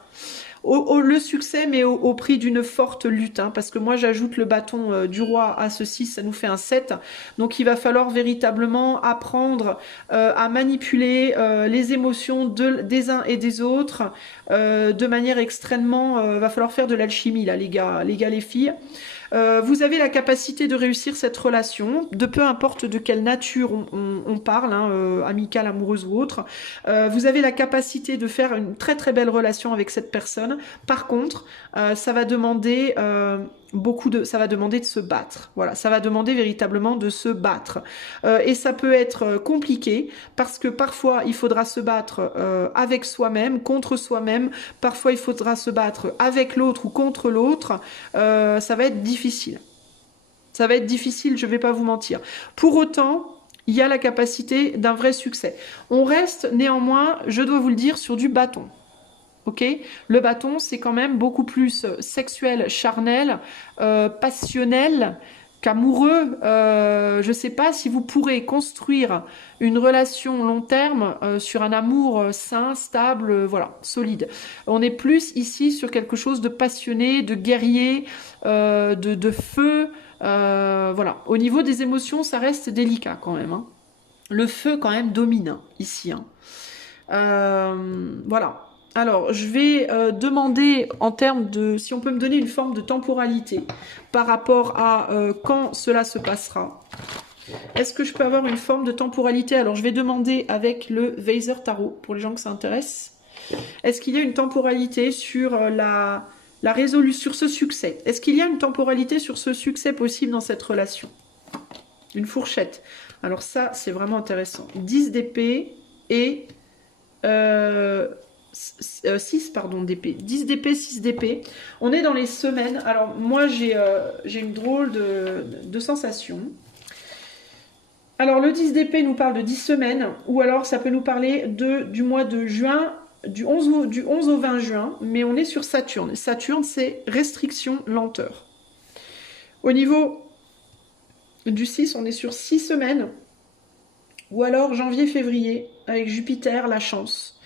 Le succès, mais au prix d'une forte lutte, hein, parce que moi j'ajoute le bâton du roi à ce 6, ça nous fait un 7. Donc il va falloir véritablement apprendre à manipuler les émotions des uns et des autres de manière extrêmement... va falloir faire de l'alchimie là, les gars, les filles. Vous avez la capacité de réussir cette relation, de peu importe de quelle nature on parle, hein, amicale, amoureuse ou autre. Vous avez la capacité de faire une très très belle relation avec cette personne. Par contre, ça va demander ça va demander de se battre. Voilà, ça va demander véritablement de se battre. Et ça peut être compliqué parce que parfois il faudra se battre avec soi-même, contre soi-même. Parfois il faudra se battre avec l'autre ou contre l'autre. Ça va être difficile. Ça va être difficile, je vais pas vous mentir. Pour autant, il y a la capacité d'un vrai succès. On reste néanmoins, je dois vous le dire, sur du bâton. Ok, le bâton, c'est quand même beaucoup plus sexuel, charnel, passionnel qu'amoureux. Je ne sais pas si vous pourrez construire une relation long terme sur un amour sain, stable, voilà, solide. On est plus ici sur quelque chose de passionné, de guerrier, de feu. Voilà. Au niveau des émotions, ça reste délicat quand même. Hein. Le feu quand même domine hein, ici. Hein. Voilà. Alors, je vais demander en termes de... Si on peut me donner une forme de temporalité par rapport à quand cela se passera. Est-ce que je peux avoir une forme de temporalité? Alors, je vais demander avec le Weiser Tarot, pour les gens que ça intéresse. Est-ce qu'il y a une temporalité sur la résolution, sur ce succès? Est-ce qu'il y a une temporalité sur ce succès possible dans cette relation? Une fourchette. Alors ça, c'est vraiment intéressant. 10 d'épée et 6 pardon d'épée. 10 d'épée, 6 d'épée. On est dans les semaines. Alors moi, j'ai une drôle de sensation. Alors le 10 d'épée nous parle de 10 semaines, ou alors ça peut nous parler du mois de juin, du 11 au 20 juin, mais on est sur Saturne. Saturne, c'est restriction, lenteur. Au niveau du 6, on est sur 6 semaines, ou alors janvier-février, avec Jupiter, la chance.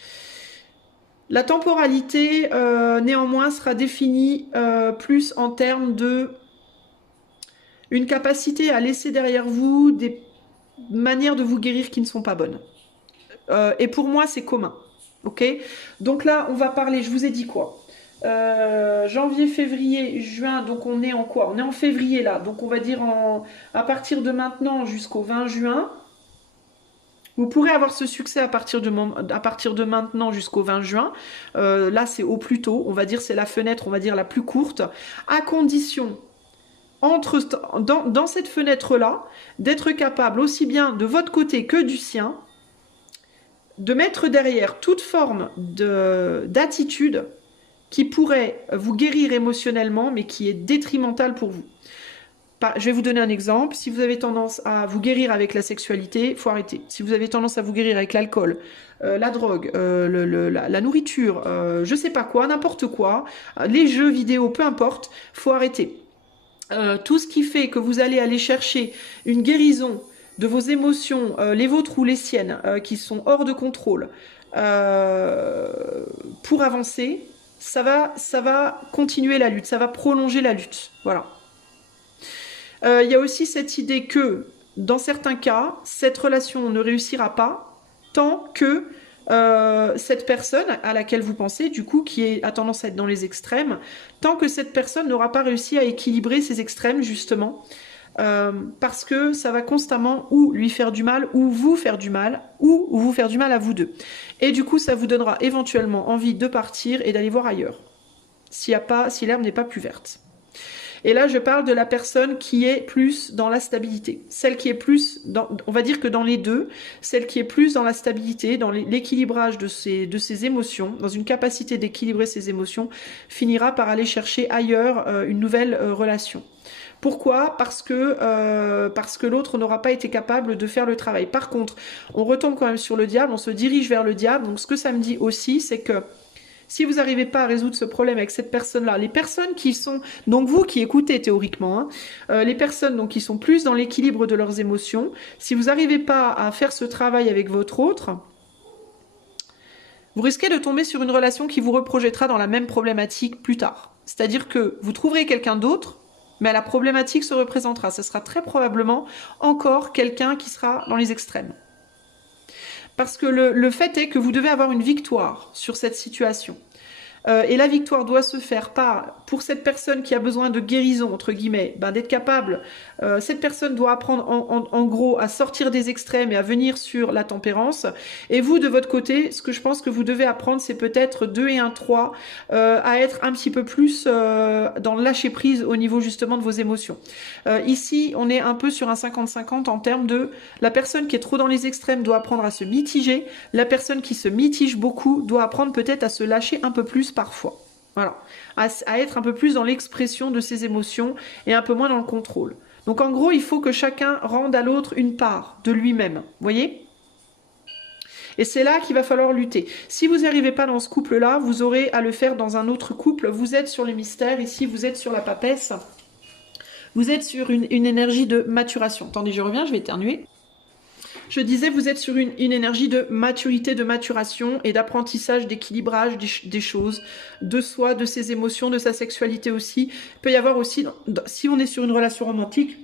La temporalité, néanmoins, sera définie plus en termes de une capacité à laisser derrière vous des manières de vous guérir qui ne sont pas bonnes. Et pour moi, c'est commun. Ok? Donc là, on va parler, je vous ai dit quoi? Janvier, février, juin, donc on est en quoi? On est en février là, donc on va dire à partir de maintenant jusqu'au 20 juin. Vous pourrez avoir ce succès à partir de maintenant jusqu'au 20 juin. Là, c'est au plus tôt, on va dire c'est la fenêtre, on va dire la plus courte, à condition dans cette fenêtre-là, d'être capable aussi bien de votre côté que du sien, de mettre derrière toute forme d'attitude qui pourrait vous guérir émotionnellement, mais qui est détrimentale pour vous. Je vais vous donner un exemple. Si vous avez tendance à vous guérir avec la sexualité, il faut arrêter. Si vous avez tendance à vous guérir avec l'alcool, la drogue, la nourriture, je sais pas quoi, n'importe quoi, les jeux vidéo, peu importe, faut arrêter. Tout ce qui fait que vous allez aller chercher une guérison de vos émotions, les vôtres ou les siennes, qui sont hors de contrôle, pour avancer, ça va continuer la lutte, ça va prolonger la lutte. Voilà. Il y a aussi cette idée que, dans certains cas, cette relation ne réussira pas tant que cette personne à laquelle vous pensez, du coup, qui a tendance à être dans les extrêmes, tant que cette personne n'aura pas réussi à équilibrer ces extrêmes, justement, parce que ça va constamment ou lui faire du mal, ou vous faire du mal, ou vous faire du mal à vous deux. Et du coup, ça vous donnera éventuellement envie de partir et d'aller voir ailleurs, si l'herbe n'est pas plus verte. Et là, je parle de la personne qui est plus dans la stabilité. Celle qui est plus, on va dire que dans les deux, celle qui est plus dans la stabilité, dans l'équilibrage de ses émotions, dans une capacité d'équilibrer ses émotions, finira par aller chercher ailleurs une nouvelle relation. Pourquoi? Parce que l'autre n'aura pas été capable de faire le travail. Par contre, on retombe quand même sur le diable, on se dirige vers le diable. Donc ce que ça me dit aussi, c'est que si vous n'arrivez pas à résoudre ce problème avec cette personne-là, les personnes qui sont, donc vous qui écoutez théoriquement, les personnes donc qui sont plus dans l'équilibre de leurs émotions, si vous n'arrivez pas à faire ce travail avec votre autre, vous risquez de tomber sur une relation qui vous reprojettera dans la même problématique plus tard. C'est-à-dire que vous trouverez quelqu'un d'autre, mais la problématique se représentera. Ce sera très probablement encore quelqu'un qui sera dans les extrêmes. Parce que le fait est que vous devez avoir une victoire sur cette situation. Et la victoire doit se faire pour cette personne qui a besoin de guérison, entre guillemets, d'être capable. Cette personne doit apprendre en gros à sortir des extrêmes et à venir sur la tempérance. Et vous, de votre côté, ce que je pense que vous devez apprendre, c'est peut-être 2 et 1, 3, à être un petit peu plus dans le lâcher prise au niveau justement de vos émotions. Ici, on est un peu sur un 50-50 en termes de la personne qui est trop dans les extrêmes doit apprendre à se mitiger. La personne qui se mitige beaucoup doit apprendre peut-être à se lâcher un peu plus parfois. Voilà. À être un peu plus dans l'expression de ses émotions et un peu moins dans le contrôle. Donc en gros, il faut que chacun rende à l'autre une part de lui-même. Vous voyez ? Et c'est là qu'il va falloir lutter. Si vous n'y arrivez pas dans ce couple-là, vous aurez à le faire dans un autre couple. Vous êtes sur le mystère, ici vous êtes sur la papesse. Vous êtes sur une énergie de maturation. Attendez, je reviens, je vais éternuer. Je disais, vous êtes sur une énergie de maturité, de maturation et d'apprentissage, d'équilibrage des choses, de soi, de ses émotions, de sa sexualité aussi. Il peut y avoir aussi, si on est sur une relation romantique,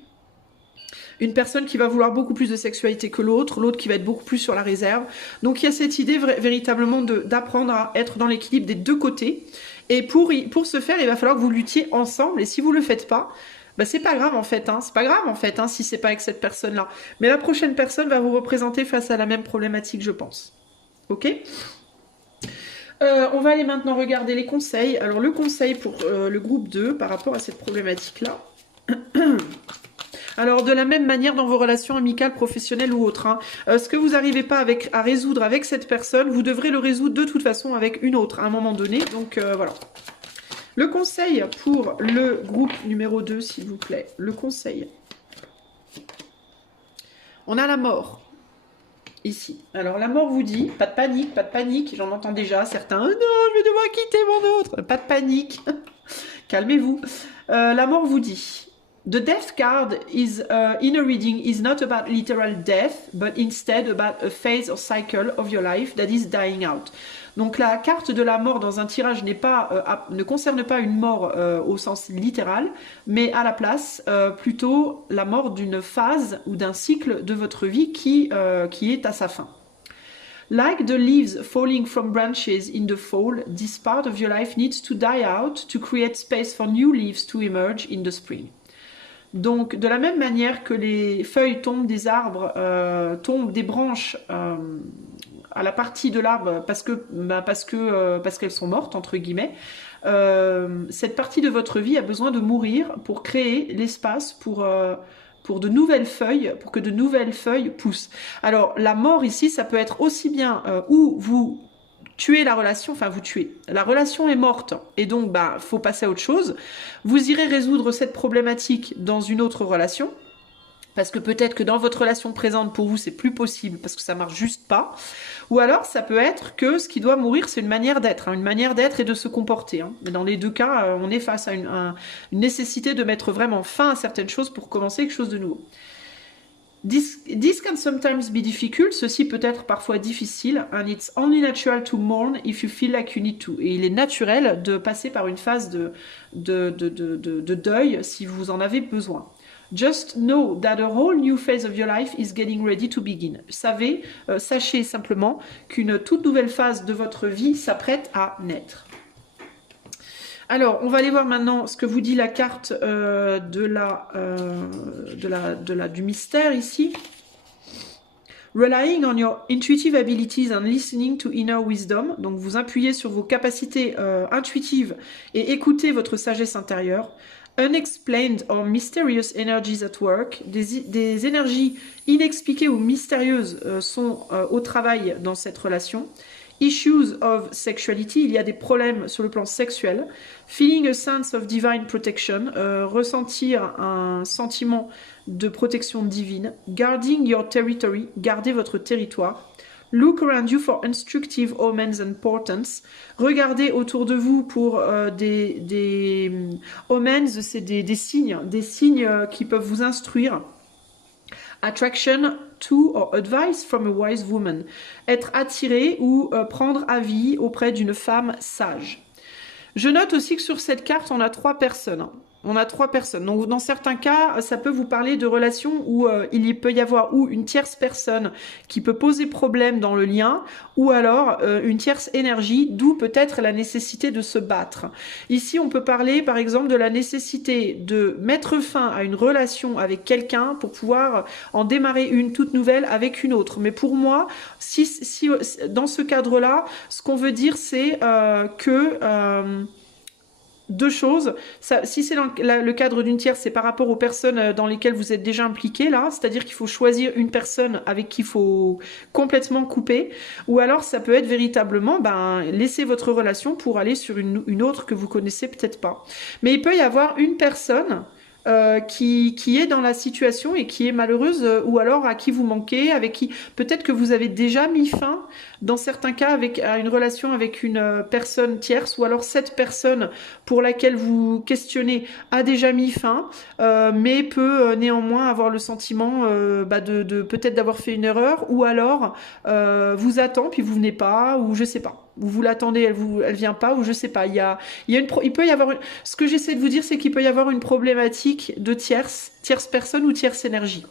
une personne qui va vouloir beaucoup plus de sexualité que l'autre, l'autre qui va être beaucoup plus sur la réserve. Donc il y a cette idée véritablement d'apprendre à être dans l'équilibre des deux côtés. Et pour ce faire, il va falloir que vous luttiez ensemble. Et si vous ne le faites pas, Bah, c'est pas grave en fait, hein. C'est pas grave en fait, hein, si c'est pas avec cette personne-là. Mais la prochaine personne va vous représenter face à la même problématique, je pense. Ok? On va aller maintenant regarder les conseils. Alors le conseil pour le groupe 2 par rapport à cette problématique-là. Alors de la même manière dans vos relations amicales, professionnelles ou autres, hein, ce que vous n'arrivez pas à résoudre avec cette personne, vous devrez le résoudre de toute façon avec une autre à un moment donné. Donc voilà. Le conseil pour le groupe numéro 2, s'il vous plaît. Le conseil. On a la mort. Ici. Alors la mort vous dit, pas de panique, j'en entends déjà certains, oh non, je vais devoir quitter mon autre. Pas de panique, calmez-vous. La mort vous dit, the death card is in a reading is not about literal death, but instead about a phase or cycle of your life that is dying out. Donc la carte de la mort dans un tirage ne concerne pas une mort au sens littéral, mais à la place plutôt la mort d'une phase ou d'un cycle de votre vie qui est à sa fin. Like the leaves falling from branches in the fall, this part of your life needs to die out to create space for new leaves to emerge in the spring. Donc, de la même manière que les feuilles tombent des arbres, tombent des branches à la partie de l'arbre parce qu'elles sont mortes, entre guillemets, cette partie de votre vie a besoin de mourir pour créer l'espace pour de nouvelles feuilles, pour que de nouvelles feuilles poussent. Alors, la mort ici, ça peut être aussi bien où vous tuez la relation, enfin vous tuez. La relation est morte et donc faut passer à autre chose. Vous irez résoudre cette problématique dans une autre relation parce que peut-être que dans votre relation présente pour vous c'est plus possible parce que ça marche juste pas. Ou alors ça peut être que ce qui doit mourir c'est une manière d'être, une manière d'être et de se comporter. Mais dans les deux cas, on est face à une nécessité de mettre vraiment fin à certaines choses pour commencer quelque chose de nouveau. This can sometimes be difficult, ceci peut être parfois difficile, and it's only natural to mourn if you feel like you need to. Et il est naturel de passer par une phase de deuil si vous en avez besoin. Just know that a whole new phase of your life is getting ready to begin. Sachez simplement qu'une toute nouvelle phase de votre vie s'apprête à naître. Alors, on va aller voir maintenant ce que vous dit la carte du mystère ici. Relying on your intuitive abilities and listening to inner wisdom. Donc, vous appuyez sur vos capacités intuitives et écoutez votre sagesse intérieure. Unexplained or mysterious energies at work. Des énergies inexpliquées ou mystérieuses sont au travail dans cette relation. Issues of sexuality, il y a des problèmes sur le plan sexuel. Feeling a sense of divine protection, ressentir un sentiment de protection divine. Guarding your territory, garder votre territoire. Look around you for instructive omens and portents. Regardez autour de vous pour des omens, c'est des signes qui peuvent vous instruire. Attraction to or advice from a wise woman. Être attiré ou prendre avis auprès d'une femme sage. Je note aussi que sur cette carte, on a 3 personnes. On a 3 personnes. Donc, dans certains cas, ça peut vous parler de relations où il peut y avoir ou une tierce personne qui peut poser problème dans le lien, ou alors une tierce énergie, d'où peut-être la nécessité de se battre. Ici, on peut parler, par exemple, de la nécessité de mettre fin à une relation avec quelqu'un pour pouvoir en démarrer une toute nouvelle avec une autre. Mais pour moi, si dans ce cadre-là, ce qu'on veut dire, c'est que... 2 choses, si c'est dans le cadre d'une tierce, c'est par rapport aux personnes dans lesquelles vous êtes déjà impliqués là, c'est-à-dire qu'il faut choisir une personne avec qui il faut complètement couper, ou alors ça peut être véritablement laisser votre relation pour aller sur une autre que vous connaissez peut-être pas. Mais il peut y avoir une personne qui est dans la situation et qui est malheureuse, ou alors à qui vous manquez, avec qui peut-être que vous avez déjà mis fin, dans certains cas, à une relation avec une personne tierce, ou alors cette personne pour laquelle vous questionnez a déjà mis fin, mais peut néanmoins avoir le sentiment de peut-être d'avoir fait une erreur, ou alors vous attend puis vous venez pas, ou je sais pas. Vous l'attendez, elle vient pas, ou je sais pas. Il peut y avoir. Ce que j'essaie de vous dire, c'est qu'il peut y avoir une problématique de tierce personne ou tierce énergie.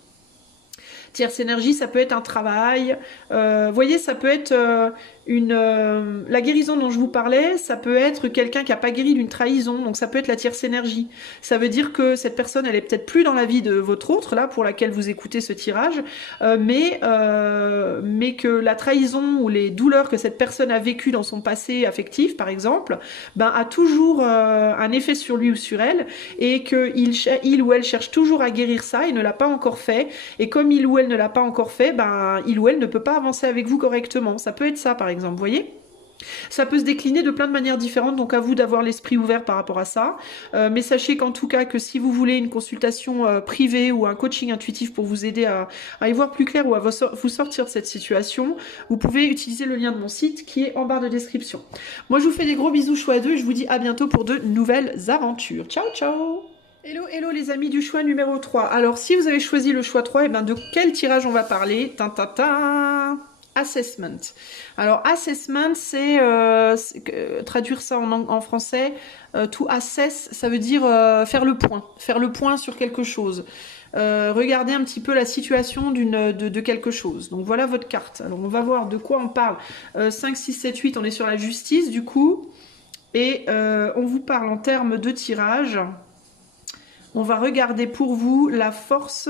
Tierce énergie, ça peut être un travail. Voyez, ça peut être la guérison dont je vous parlais, ça peut être quelqu'un qui n'a pas guéri d'une trahison, donc ça peut être la tierce énergie. Ça veut dire que cette personne, elle est peut-être plus dans la vie de votre autre, là, pour laquelle vous écoutez ce tirage, mais que la trahison ou les douleurs que cette personne a vécues dans son passé affectif, par exemple, ben, a toujours un effet sur lui ou sur elle, et qu'il ou elle cherche toujours à guérir ça et ne l'a pas encore fait, et comme il ou elle ne l'a pas encore fait, ben, il ou elle ne peut pas avancer avec vous correctement. Ça peut être ça, par exemple. Vous voyez, ça peut se décliner de plein de manières différentes, donc à vous d'avoir l'esprit ouvert par rapport à ça. Mais sachez qu'en tout cas, que si vous voulez une consultation privée ou un coaching intuitif pour vous aider à y voir plus clair ou à vous sortir de cette situation, vous pouvez utiliser le lien de mon site qui est en barre de description. Moi, je vous fais des gros bisous choix 2 et je vous dis à bientôt pour de nouvelles aventures. Ciao, ciao! Hello, hello les amis du choix numéro 3. Alors, si vous avez choisi le choix 3, et ben de quel tirage on va parler? Assessment. Alors, assessment, c'est traduire ça en français, to assess, ça veut dire faire le point sur quelque chose. Regardez un petit peu la situation de quelque chose. Donc, voilà votre carte. Alors, on va voir de quoi on parle. 5, 6, 7, 8, on est sur la justice, du coup. Et on vous parle en termes de tirage. On va regarder pour vous la force.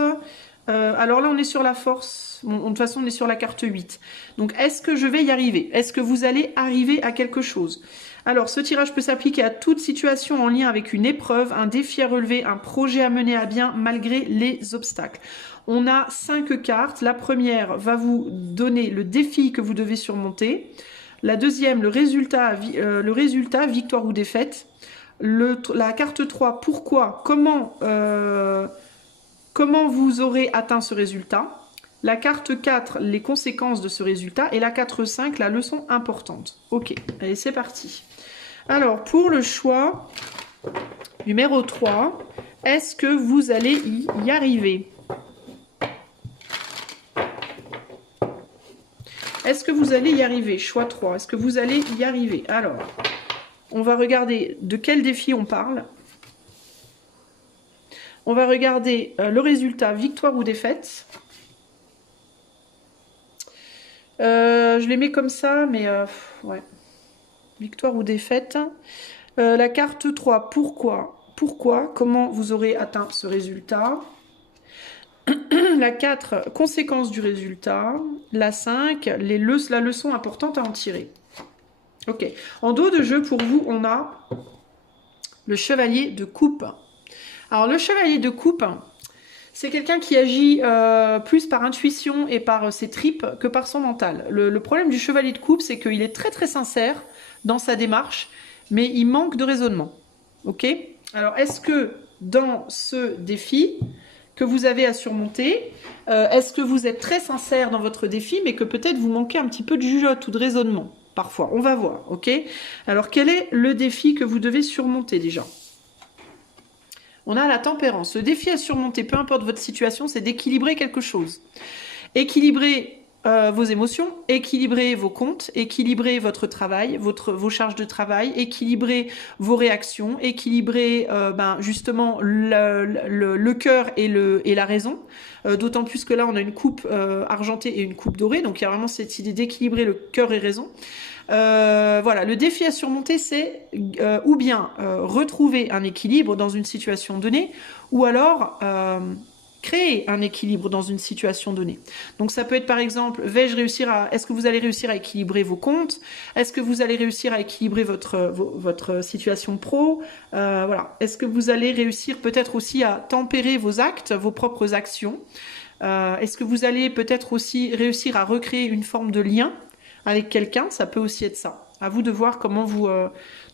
Alors là, on est sur la force. Bon, de toute façon, on est sur la carte 8. Donc, est-ce que je vais y arriver? Est-ce que vous allez arriver à quelque chose? Alors, ce tirage peut s'appliquer à toute situation en lien avec une épreuve, un défi à relever, un projet à mener à bien malgré les obstacles. On a 5 cartes. La première va vous donner le défi que vous devez surmonter. La deuxième, le résultat, victoire ou défaite. La carte 3, pourquoi, comment vous aurez atteint ce résultat. La carte 4, les conséquences de ce résultat. Et la carte 5, la leçon importante. Ok, allez, c'est parti. Alors, pour le choix numéro 3, est-ce que vous allez y arriver? Est-ce que vous allez y arriver? Choix 3, est-ce que vous allez y arriver? Alors, on va regarder de quel défi on parle. On va regarder le résultat, victoire ou défaite. Je les mets comme ça, mais ouais. Victoire ou défaite. La carte 3, pourquoi? Pourquoi? Comment vous aurez atteint ce résultat? La 4, conséquence du résultat. La 5, la leçon importante à en tirer. Ok. En dos de jeu, pour vous, on a le chevalier de coupe. Alors, le chevalier de coupe, c'est quelqu'un qui agit plus par intuition et par ses tripes que par son mental. Le problème du chevalier de coupe, c'est qu'il est très très sincère dans sa démarche, mais il manque de raisonnement. Ok? Alors, est-ce que dans ce défi que vous avez à surmonter, est-ce que vous êtes très sincère dans votre défi, mais que peut-être vous manquez un petit peu de jugeote ou de raisonnement? Parfois, on va voir, ok? Alors, quel est le défi que vous devez surmonter déjà? On a la tempérance. Le défi à surmonter, peu importe votre situation, c'est d'équilibrer quelque chose. Équilibrer vos émotions, équilibrer vos comptes, équilibrer votre travail, vos charges de travail, équilibrer vos réactions, équilibrer justement le cœur et la raison. D'autant plus que là, on a une coupe argentée et une coupe dorée. Donc, il y a vraiment cette idée d'équilibrer le cœur et raison. Voilà, le défi à surmonter, c'est ou bien retrouver un équilibre dans une situation donnée, ou alors créer un équilibre dans une situation donnée. Donc ça peut être par exemple, est-ce que vous allez réussir à équilibrer vos comptes? Est-ce que vous allez réussir à équilibrer votre situation pro? Voilà. Est-ce que vous allez réussir peut-être aussi à tempérer vos actes, vos propres actions? Est-ce que vous allez peut-être aussi réussir à recréer une forme de lien avec quelqu'un? Ça peut aussi être ça. À vous de voir comment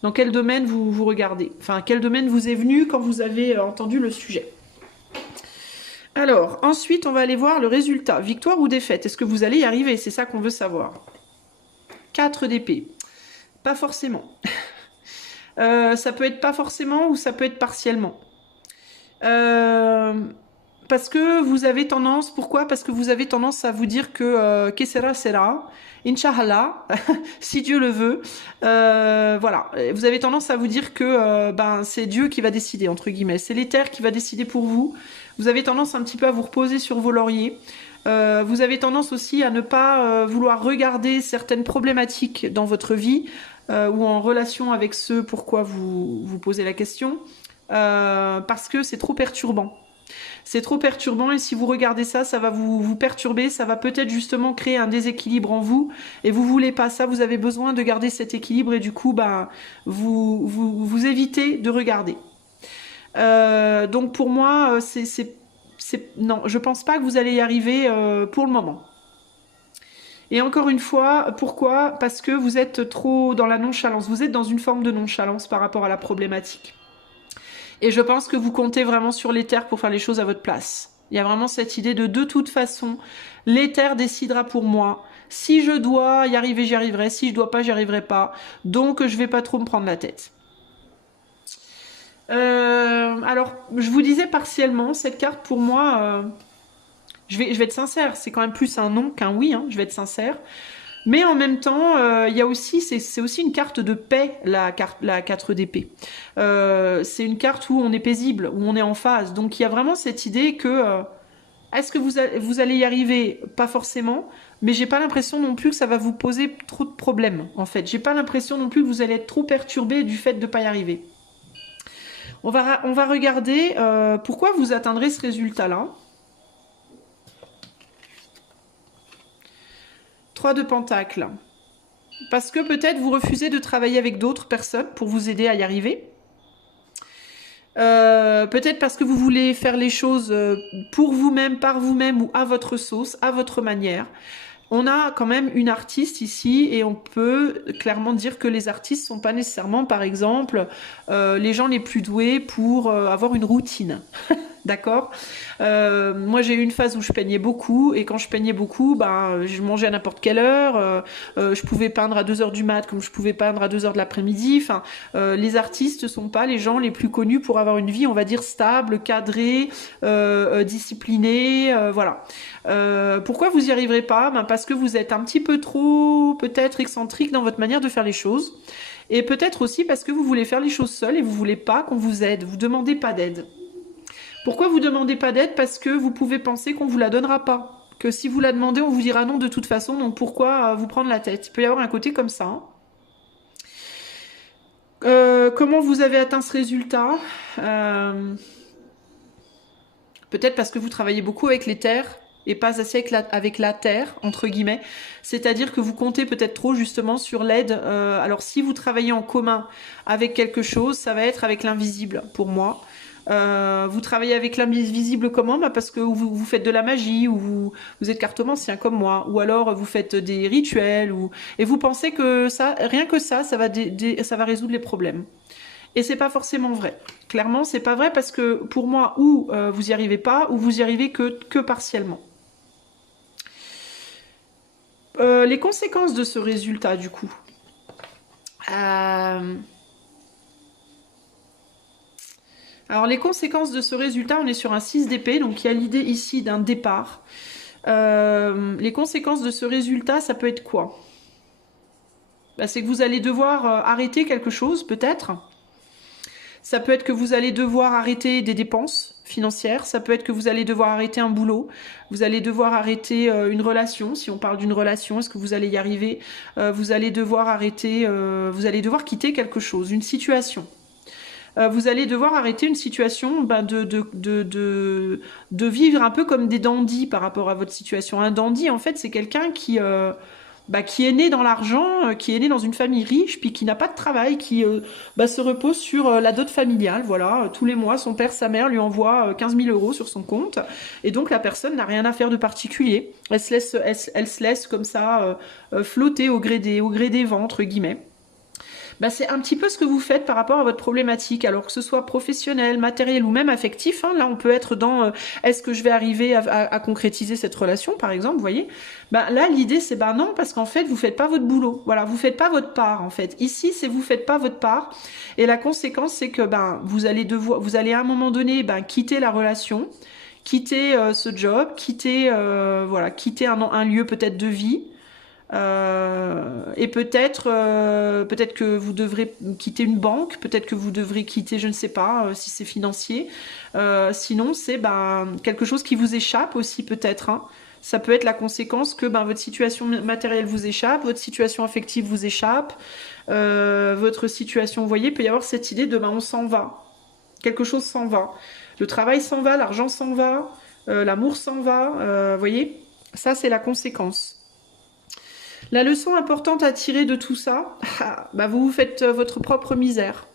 dans quel domaine vous regardez. Enfin, quel domaine vous est venu quand vous avez entendu le sujet. Alors, ensuite, on va aller voir le résultat. Victoire ou défaite? Est-ce que vous allez y arriver? C'est ça qu'on veut savoir. 4 d'épée. Pas forcément. Ça peut être pas forcément ou ça peut être partiellement. Parce que vous avez tendance, pourquoi? Parce que vous avez tendance à vous dire que sera sera, Inch'Allah, si Dieu le veut. Voilà, vous avez tendance à vous dire que c'est Dieu qui va décider, entre guillemets. C'est l'éther qui va décider pour vous. Vous avez tendance un petit peu à vous reposer sur vos lauriers. Vous avez tendance aussi à ne pas vouloir regarder certaines problématiques dans votre vie ou en relation avec ceux pourquoi vous vous posez la question, parce que c'est trop perturbant. C'est trop perturbant et si vous regardez ça, ça va vous perturber, ça va peut-être justement créer un déséquilibre en vous et vous voulez pas ça, vous avez besoin de garder cet équilibre et du coup, bah, vous évitez de regarder. Donc pour moi, non, je pense pas que vous allez y arriver pour le moment. Et encore une fois, pourquoi? Parce que vous êtes trop dans la nonchalance, vous êtes dans une forme de nonchalance par rapport à la problématique. Et je pense que vous comptez vraiment sur l'éther pour faire les choses à votre place. Il y a vraiment cette idée de toute façon, l'éther décidera pour moi. Si je dois y arriver, j'y arriverai. Si je dois pas, j'y arriverai pas. Donc, je vais pas trop me prendre la tête. Alors, je vous disais partiellement, cette carte pour moi, je vais être sincère, c'est quand même plus un non qu'un oui, hein, je vais être sincère. Mais en même temps, il y a aussi, c'est aussi une carte de paix, la 4 d'épée. C'est une carte où on est paisible, où on est en phase. Donc il y a vraiment cette idée que est-ce que vous allez y arriver? Pas forcément, mais j'ai pas l'impression non plus que ça va vous poser trop de problèmes. En fait, j'ai pas l'impression non plus que vous allez être trop perturbé du fait de pas y arriver. On va regarder pourquoi vous atteindrez ce résultat-là. 3 de Pentacles. Parce que peut-être vous refusez de travailler avec d'autres personnes pour vous aider à y arriver. Peut-être parce que vous voulez faire les choses pour vous-même, par vous-même ou à votre sauce, à votre manière. On a quand même une artiste ici et on peut clairement dire que les artistes sont pas nécessairement, par exemple, les gens les plus doués pour avoir une routine. D'accord. Moi, j'ai eu une phase où je peignais beaucoup et quand je peignais beaucoup, ben, je mangeais à n'importe quelle heure. Je pouvais peindre à 2 heures du mat comme je pouvais peindre à 2 heures de l'après-midi. Enfin, les artistes sont pas les gens les plus connus pour avoir une vie, on va dire, stable, cadrée, disciplinée. Voilà. Pourquoi vous y arriverez pas? Ben, parce que vous êtes un petit peu trop, peut-être, excentrique dans votre manière de faire les choses. Et peut-être aussi parce que vous voulez faire les choses seul et vous voulez pas qu'on vous aide. Vous demandez pas d'aide. Pourquoi vous demandez pas d'aide? Parce que vous pouvez penser qu'on vous la donnera pas. Que si vous la demandez, on vous dira non de toute façon, donc pourquoi vous prendre la tête? Il peut y avoir un côté comme ça. Hein. Comment vous avez atteint ce résultat? Peut-être parce que vous travaillez beaucoup avec les terres et pas assez avec la terre, entre guillemets. C'est-à-dire que vous comptez peut-être trop justement sur l'aide. Alors si vous travaillez en commun avec quelque chose, ça va être avec l'invisible pour moi. Vous travaillez avec l'invisible comment? Bah parce que vous faites de la magie, ou vous êtes cartomancien comme moi, ou alors vous faites des rituels, et vous pensez que ça, rien que ça va résoudre les problèmes. Et c'est pas forcément vrai. Clairement, c'est pas vrai parce que pour moi, ou vous y arrivez pas, ou vous y arrivez que partiellement. Les conséquences de ce résultat, du coup. Alors les conséquences de ce résultat, on est sur un 6 d'épée, donc il y a l'idée ici d'un départ. Les conséquences de ce résultat, ça peut être quoi? Bah, c'est que vous allez devoir arrêter quelque chose, peut-être. Ça peut être que vous allez devoir arrêter des dépenses financières, ça peut être que vous allez devoir arrêter un boulot, vous allez devoir arrêter une relation, si on parle d'une relation, est-ce que vous allez y arriver? Vous allez devoir arrêter, vous allez devoir quitter quelque chose, une situation. Vous allez devoir arrêter une situation de vivre un peu comme des dandys par rapport à votre situation. Un dandy, en fait, c'est quelqu'un qui est né dans l'argent, qui est né dans une famille riche, puis qui n'a pas de travail, qui se repose sur la dot familiale. Voilà, tous les mois, son père, sa mère lui envoie 15 000 euros sur son compte, et donc la personne n'a rien à faire de particulier. Elle se laisse comme ça flotter au gré des vents, entre guillemets. Bah, c'est un petit peu ce que vous faites par rapport à votre problématique, alors que ce soit professionnel, matériel ou même affectif. Hein, là, on peut être dans est-ce que je vais arriver à concrétiser cette relation, par exemple, vous voyez. Bah, là, l'idée, c'est non, parce qu'en fait, vous faites pas votre boulot. Voilà, vous faites pas votre part, en fait. Ici, c'est vous faites pas votre part. Et la conséquence, c'est que vous allez à un moment donné quitter la relation, quitter ce job, quitter un lieu peut-être de vie. Et peut-être que vous devrez quitter une banque, peut-être que vous devrez quitter, je ne sais pas, si c'est financier. Sinon, c'est quelque chose qui vous échappe aussi peut-être, hein. Ça peut être la conséquence que votre situation matérielle vous échappe, votre situation affective vous échappe, votre situation, vous voyez, il peut y avoir cette idée de on s'en va. Quelque chose s'en va. Le travail s'en va, l'argent s'en va, l'amour s'en va, vous voyez. Ça, c'est la conséquence. La leçon importante à tirer de tout ça, vous vous faites votre propre misère.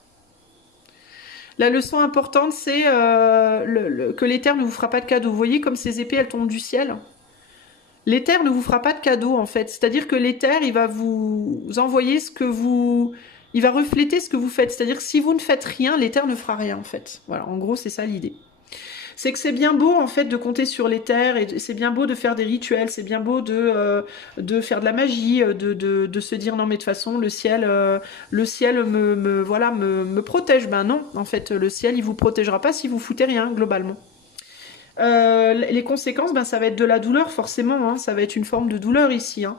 La leçon importante, c'est que l'éther ne vous fera pas de cadeau. Vous voyez comme ces épées, elles tombent du ciel. L'éther ne vous fera pas de cadeau, en fait. C'est-à-dire que l'éther, il va vous envoyer ce que vous... Il va refléter ce que vous faites. C'est-à-dire que si vous ne faites rien, l'éther ne fera rien, en fait. Voilà, en gros, c'est ça l'idée. C'est que c'est bien beau, en fait, de compter sur l'éther, et c'est bien beau de faire des rituels, c'est bien beau de faire de la magie, de se dire, non, mais de toute façon, le ciel me protège. Ben non, en fait, le ciel, il vous protégera pas si vous foutez rien, globalement. Les conséquences, ça va être de la douleur forcément, hein, ça va être une forme de douleur ici, hein.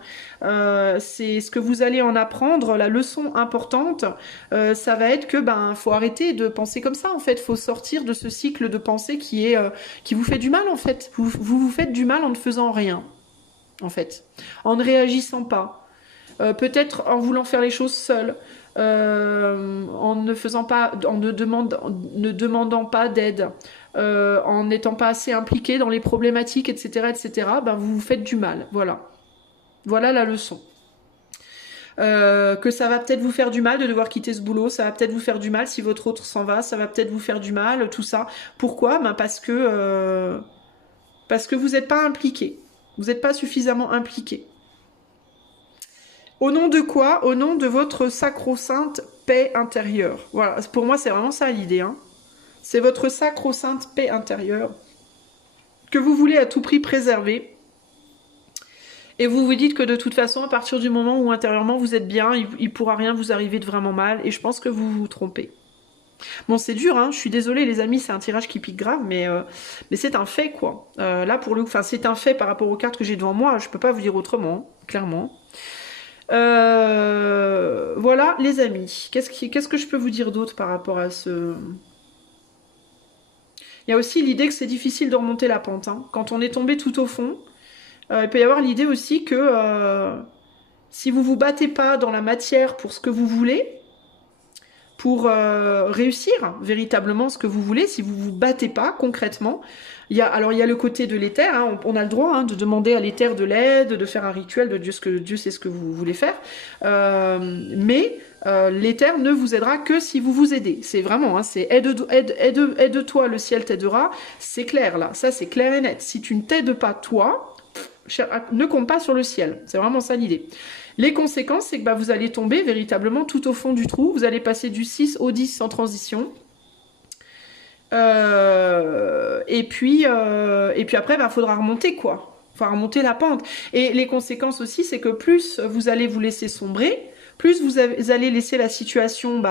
C'est ce que vous allez en apprendre, la leçon importante, ça va être que faut arrêter de penser comme ça en fait, faut sortir de ce cycle de pensée qui vous fait du mal en fait, vous faites du mal en ne faisant rien en fait, en ne réagissant pas, peut-être en voulant faire les choses seul. En ne demandant pas d'aide, en n'étant pas assez impliqué dans les problématiques, etc., etc., vous vous faites du mal. Voilà. Voilà la leçon. Que ça va peut-être vous faire du mal de devoir quitter ce boulot, ça va peut-être vous faire du mal si votre autre s'en va, ça va peut-être vous faire du mal, tout ça. Pourquoi ? Parce que vous n'êtes pas impliqué. Vous n'êtes pas suffisamment impliqué. Au nom de quoi ? Au nom de votre sacro-sainte paix intérieure. Voilà, pour moi c'est vraiment ça l'idée, hein. C'est votre sacro-sainte paix intérieure que vous voulez à tout prix préserver. Et vous vous dites que de toute façon, à partir du moment où intérieurement vous êtes bien, il pourra rien vous arriver de vraiment mal. Et je pense que vous vous trompez. Bon, c'est dur, hein, je suis désolée les amis, c'est un tirage qui pique grave, mais c'est un fait quoi. Là pour le coup, c'est un fait par rapport aux cartes que j'ai devant moi, je peux pas vous dire autrement, clairement. Voilà les amis, qu'est-ce que je peux vous dire d'autre par rapport à ce... Il y a aussi l'idée que c'est difficile de remonter la pente, hein. Quand on est tombé tout au fond, il peut y avoir l'idée aussi que si vous vous battez pas dans la matière pour ce que vous voulez, pour réussir véritablement ce que vous voulez, si vous vous battez pas concrètement, il y a le côté de l'éther, hein, on a le droit de demander à l'éther de l'aide, de faire un rituel, de Dieu sait ce que vous voulez faire, mais l'éther ne vous aidera que si vous vous aidez. C'est vraiment, hein, c'est aide-toi, le ciel t'aidera, c'est clair là, ça c'est clair et net. Si tu ne t'aides pas toi, ne compte pas sur le ciel, c'est vraiment ça l'idée. Les conséquences, c'est que vous allez tomber véritablement tout au fond du trou, vous allez passer du 6 au 10 sans transition. Et puis après, faudra remonter quoi. Faudra remonter la pente. Et les conséquences aussi, c'est que plus vous allez vous laisser sombrer, plus vous allez laisser la situation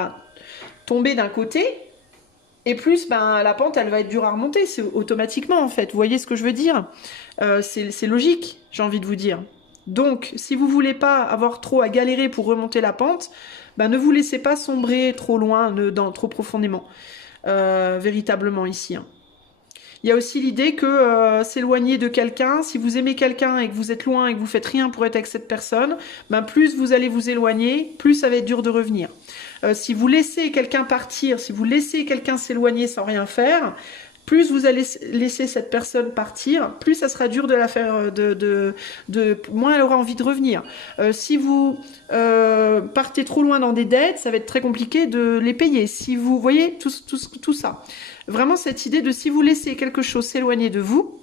tomber d'un côté, et plus la pente, elle va être dure à remonter. C'est automatiquement en fait. Vous voyez ce que je veux dire ? C'est logique, j'ai envie de vous dire. Donc, si vous voulez pas avoir trop à galérer pour remonter la pente, ne vous laissez pas sombrer trop loin, trop profondément. Véritablement ici. Hein. Il y a aussi l'idée que s'éloigner de quelqu'un, si vous aimez quelqu'un et que vous êtes loin et que vous faites rien pour être avec cette personne, plus vous allez vous éloigner, plus ça va être dur de revenir. Si vous laissez quelqu'un partir, si vous laissez quelqu'un s'éloigner sans rien faire, plus vous allez laisser cette personne partir, plus ça sera dur de la faire, moins elle aura envie de revenir. Si vous partez trop loin dans des dettes, ça va être très compliqué de les payer. Si vous voyez tout ça, vraiment cette idée de si vous laissez quelque chose s'éloigner de vous,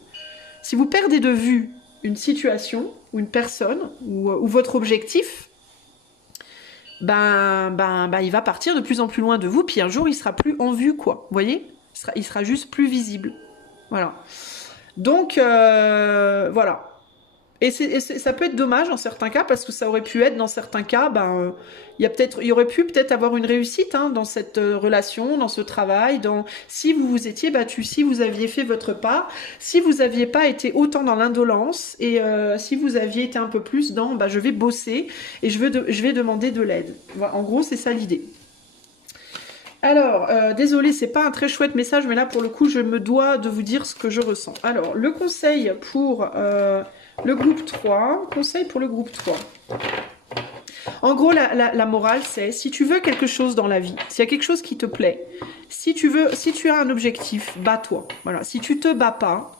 si vous perdez de vue une situation ou une personne ou votre objectif, il va partir de plus en plus loin de vous, puis un jour il sera plus en vue, quoi. Vous voyez ? Il sera juste plus visible. Voilà. Donc, voilà. Ça peut être dommage dans certains cas, parce que ça aurait pu être, dans certains cas, il y aurait pu peut-être avoir une réussite hein, dans cette relation, dans ce travail, si vous vous étiez battu, si vous aviez fait votre part, si vous n'aviez pas été autant dans l'indolence, et si vous aviez été un peu plus dans je vais bosser et je vais demander de l'aide. Voilà, en gros, c'est ça l'idée. Alors, désolé, c'est pas un très chouette message, mais là, pour le coup, je me dois de vous dire ce que je ressens. Alors, le conseil pour le groupe 3. Conseil pour le groupe 3. En gros, la morale, c'est si tu veux quelque chose dans la vie, s'il y a quelque chose qui te plaît, si tu as un objectif, bats-toi. Voilà. Si tu te bats pas,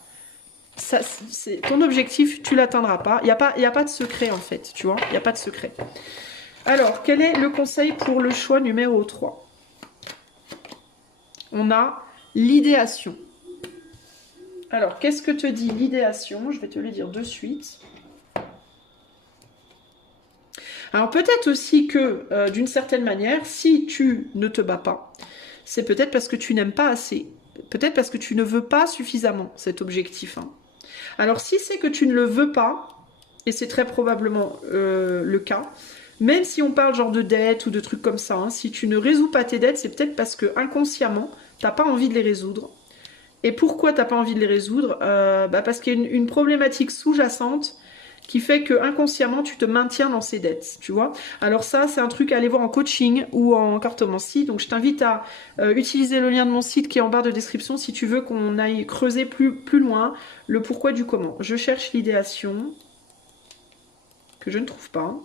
ton objectif, tu l'atteindras pas. Il y a pas de secret, en fait, tu vois. Il n'y a pas de secret. Alors, quel est le conseil pour le choix numéro 3? On a l'idéation. Alors, qu'est-ce que te dit l'idéation? Je vais te le dire de suite. Alors, peut-être aussi que, d'une certaine manière, si tu ne te bats pas, c'est peut-être parce que tu n'aimes pas assez. Peut-être parce que tu ne veux pas suffisamment cet objectif. Hein. Alors, si c'est que tu ne le veux pas, et c'est très probablement le cas, même si on parle genre de dettes ou de trucs comme ça, hein, si tu ne résous pas tes dettes, c'est peut-être parce que inconsciemment, tu n'as pas envie de les résoudre. Et pourquoi tu n'as pas envie de les résoudre? Parce qu'il y a une problématique sous-jacente qui fait que inconsciemment tu te maintiens dans ces dettes, tu vois. Alors ça, c'est un truc à aller voir en coaching ou en cartomancie. Donc je t'invite à utiliser le lien de mon site qui est en barre de description si tu veux qu'on aille creuser plus loin le pourquoi du comment. Je cherche l'idéation que je ne trouve pas.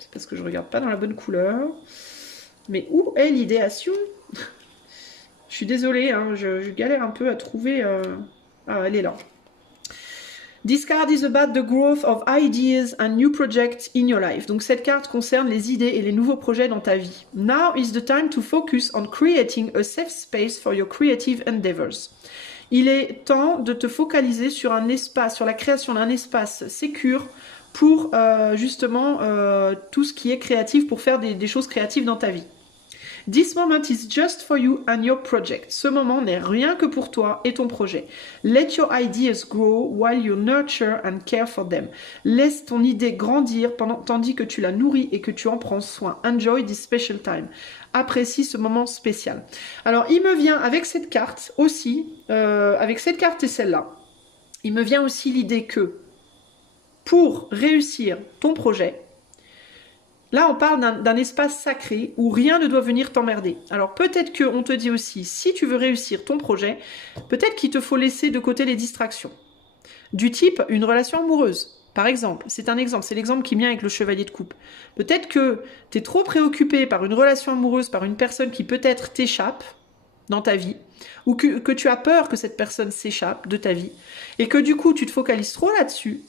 C'est parce que je regarde pas dans la bonne couleur. Mais où est l'idéation? Je suis désolée, hein, je galère un peu à trouver... Ah, elle est là. This card is about the growth of ideas and new projects in your life. Donc cette carte concerne les idées et les nouveaux projets dans ta vie. Now is the time to focus on creating a safe space for your creative endeavors. Il est temps de te focaliser sur un espace, sur la création d'un espace sécure pour justement tout ce qui est créatif, pour faire des choses créatives dans ta vie. This moment is just for you and your project. Ce moment n'est rien que pour toi et ton projet. Let your ideas grow while you nurture and care for them. Laisse ton idée grandir tandis que tu la nourris et que tu en prends soin. Enjoy this special time. Apprécie ce moment spécial. Alors, il me vient avec cette carte aussi, avec cette carte et celle-là, il me vient aussi l'idée que pour réussir ton projet, là, on parle d'un espace sacré où rien ne doit venir t'emmerder. Alors peut-être qu'on te dit aussi, si tu veux réussir ton projet, peut-être qu'il te faut laisser de côté les distractions. Du type une relation amoureuse, par exemple. C'est un exemple, c'est l'exemple qui vient avec le chevalier de coupe. Peut-être que tu es trop préoccupé par une relation amoureuse, par une personne qui peut-être t'échappe dans ta vie, ou que tu as peur que cette personne s'échappe de ta vie, et que du coup tu te focalises trop là-dessus,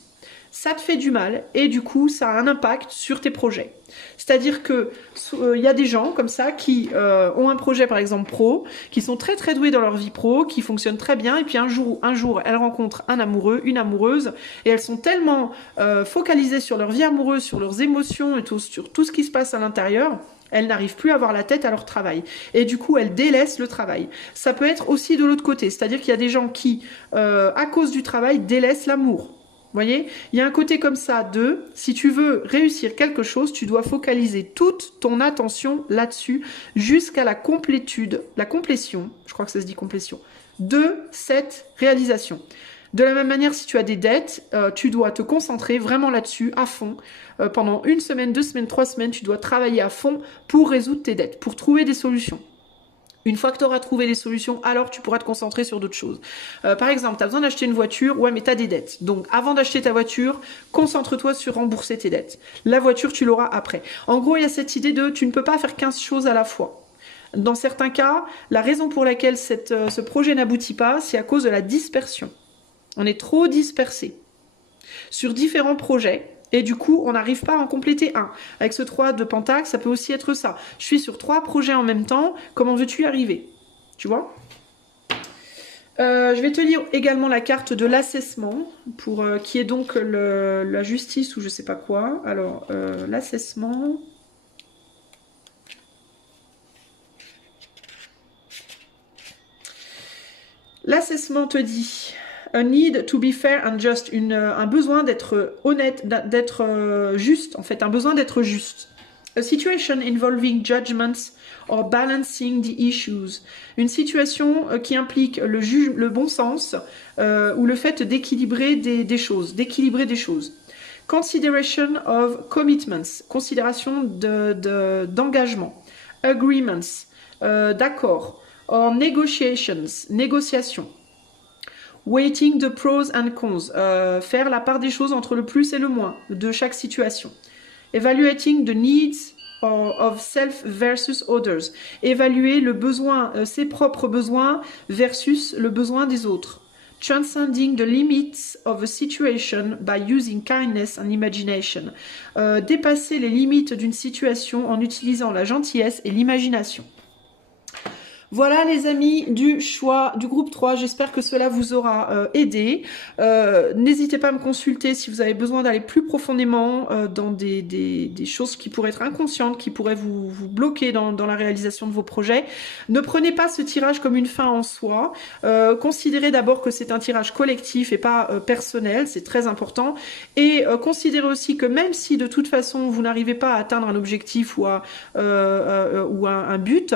ça te fait du mal et du coup ça a un impact sur tes projets. C'est-à-dire que y a des gens comme ça qui ont un projet par exemple pro, qui sont très très doués dans leur vie pro, qui fonctionnent très bien et puis un jour elles rencontrent un amoureux, une amoureuse et elles sont tellement focalisées sur leur vie amoureuse, sur leurs émotions et sur tout ce qui se passe à l'intérieur, elles n'arrivent plus à avoir la tête à leur travail. Et du coup, elles délaissent le travail. Ça peut être aussi de l'autre côté, c'est-à-dire qu'il y a des gens qui, à cause du travail, délaissent l'amour. Vous voyez, il y a un côté comme ça de, si tu veux réussir quelque chose, tu dois focaliser toute ton attention là-dessus jusqu'à la complétude, la complétion, je crois que ça se dit complétion, de cette réalisation. De la même manière, si tu as des dettes, tu dois te concentrer vraiment là-dessus, à fond. Pendant 1 semaine, 2 semaines, 3 semaines, tu dois travailler à fond pour résoudre tes dettes, pour trouver des solutions. Une fois que tu auras trouvé les solutions, alors tu pourras te concentrer sur d'autres choses. Par exemple, tu as besoin d'acheter une voiture, ouais, mais tu as des dettes. Donc, avant d'acheter ta voiture, concentre-toi sur rembourser tes dettes. La voiture, tu l'auras après. En gros, il y a cette idée de tu ne peux pas faire 15 choses à la fois. Dans certains cas, la raison pour laquelle ce projet n'aboutit pas, c'est à cause de la dispersion. On est trop dispersé sur différents projets. Et du coup, on n'arrive pas à en compléter un. Avec ce 3 de Pentacle, ça peut aussi être ça. Je suis sur 3 projets en même temps, comment veux-tu y arriver? Tu vois? Je vais te lire également la carte de l'assessment, qui est donc la justice ou je sais pas quoi. Alors, l'assessement... L'assessment te dit... A need to be fair and just, un besoin d'être honnête, d'être juste, en fait, un besoin d'être juste. A situation involving judgments or balancing the issues. Une situation qui implique le bon sens ou le fait d'équilibrer des choses, Consideration of commitments, considération d'engagement. Agreements, d'accord. Or negotiations, négociation. Weighting the pros and cons, faire la part des choses entre le plus et le moins de chaque situation. Evaluating the needs of self versus others, évaluer le besoin, ses propres besoins versus le besoin des autres. Transcending the limits of a situation by using kindness and imagination, dépasser les limites d'une situation en utilisant la gentillesse et l'imagination. Voilà les amis du choix du groupe 3, j'espère que cela vous aura aidé. N'hésitez pas à me consulter si vous avez besoin d'aller plus profondément dans des choses qui pourraient être inconscientes, qui pourraient vous bloquer dans la réalisation de vos projets. Ne prenez pas ce tirage comme une fin en soi. Considérez d'abord que c'est un tirage collectif et pas personnel, c'est très important. Et considérez aussi que même si de toute façon vous n'arrivez pas à atteindre un objectif ou un but,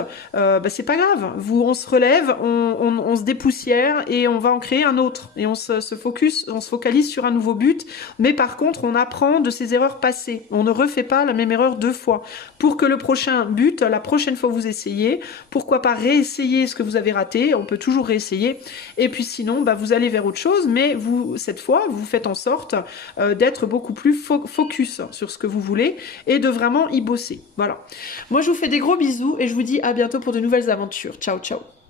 c'est pas grave. On se relève, on se dépoussière et on va en créer un autre. Et on se focalise sur un nouveau but. Mais par contre, on apprend de ses erreurs passées. On ne refait pas la même erreur 2 fois. Pour que le prochain but, la prochaine fois vous essayez, pourquoi pas réessayer ce que vous avez raté. On peut toujours réessayer. Et puis sinon, vous allez vers autre chose. Mais cette fois, vous faites en sorte d'être beaucoup plus focus sur ce que vous voulez et de vraiment y bosser. Voilà. Moi, je vous fais des gros bisous et je vous dis à bientôt pour de nouvelles aventures. Ciao, ciao.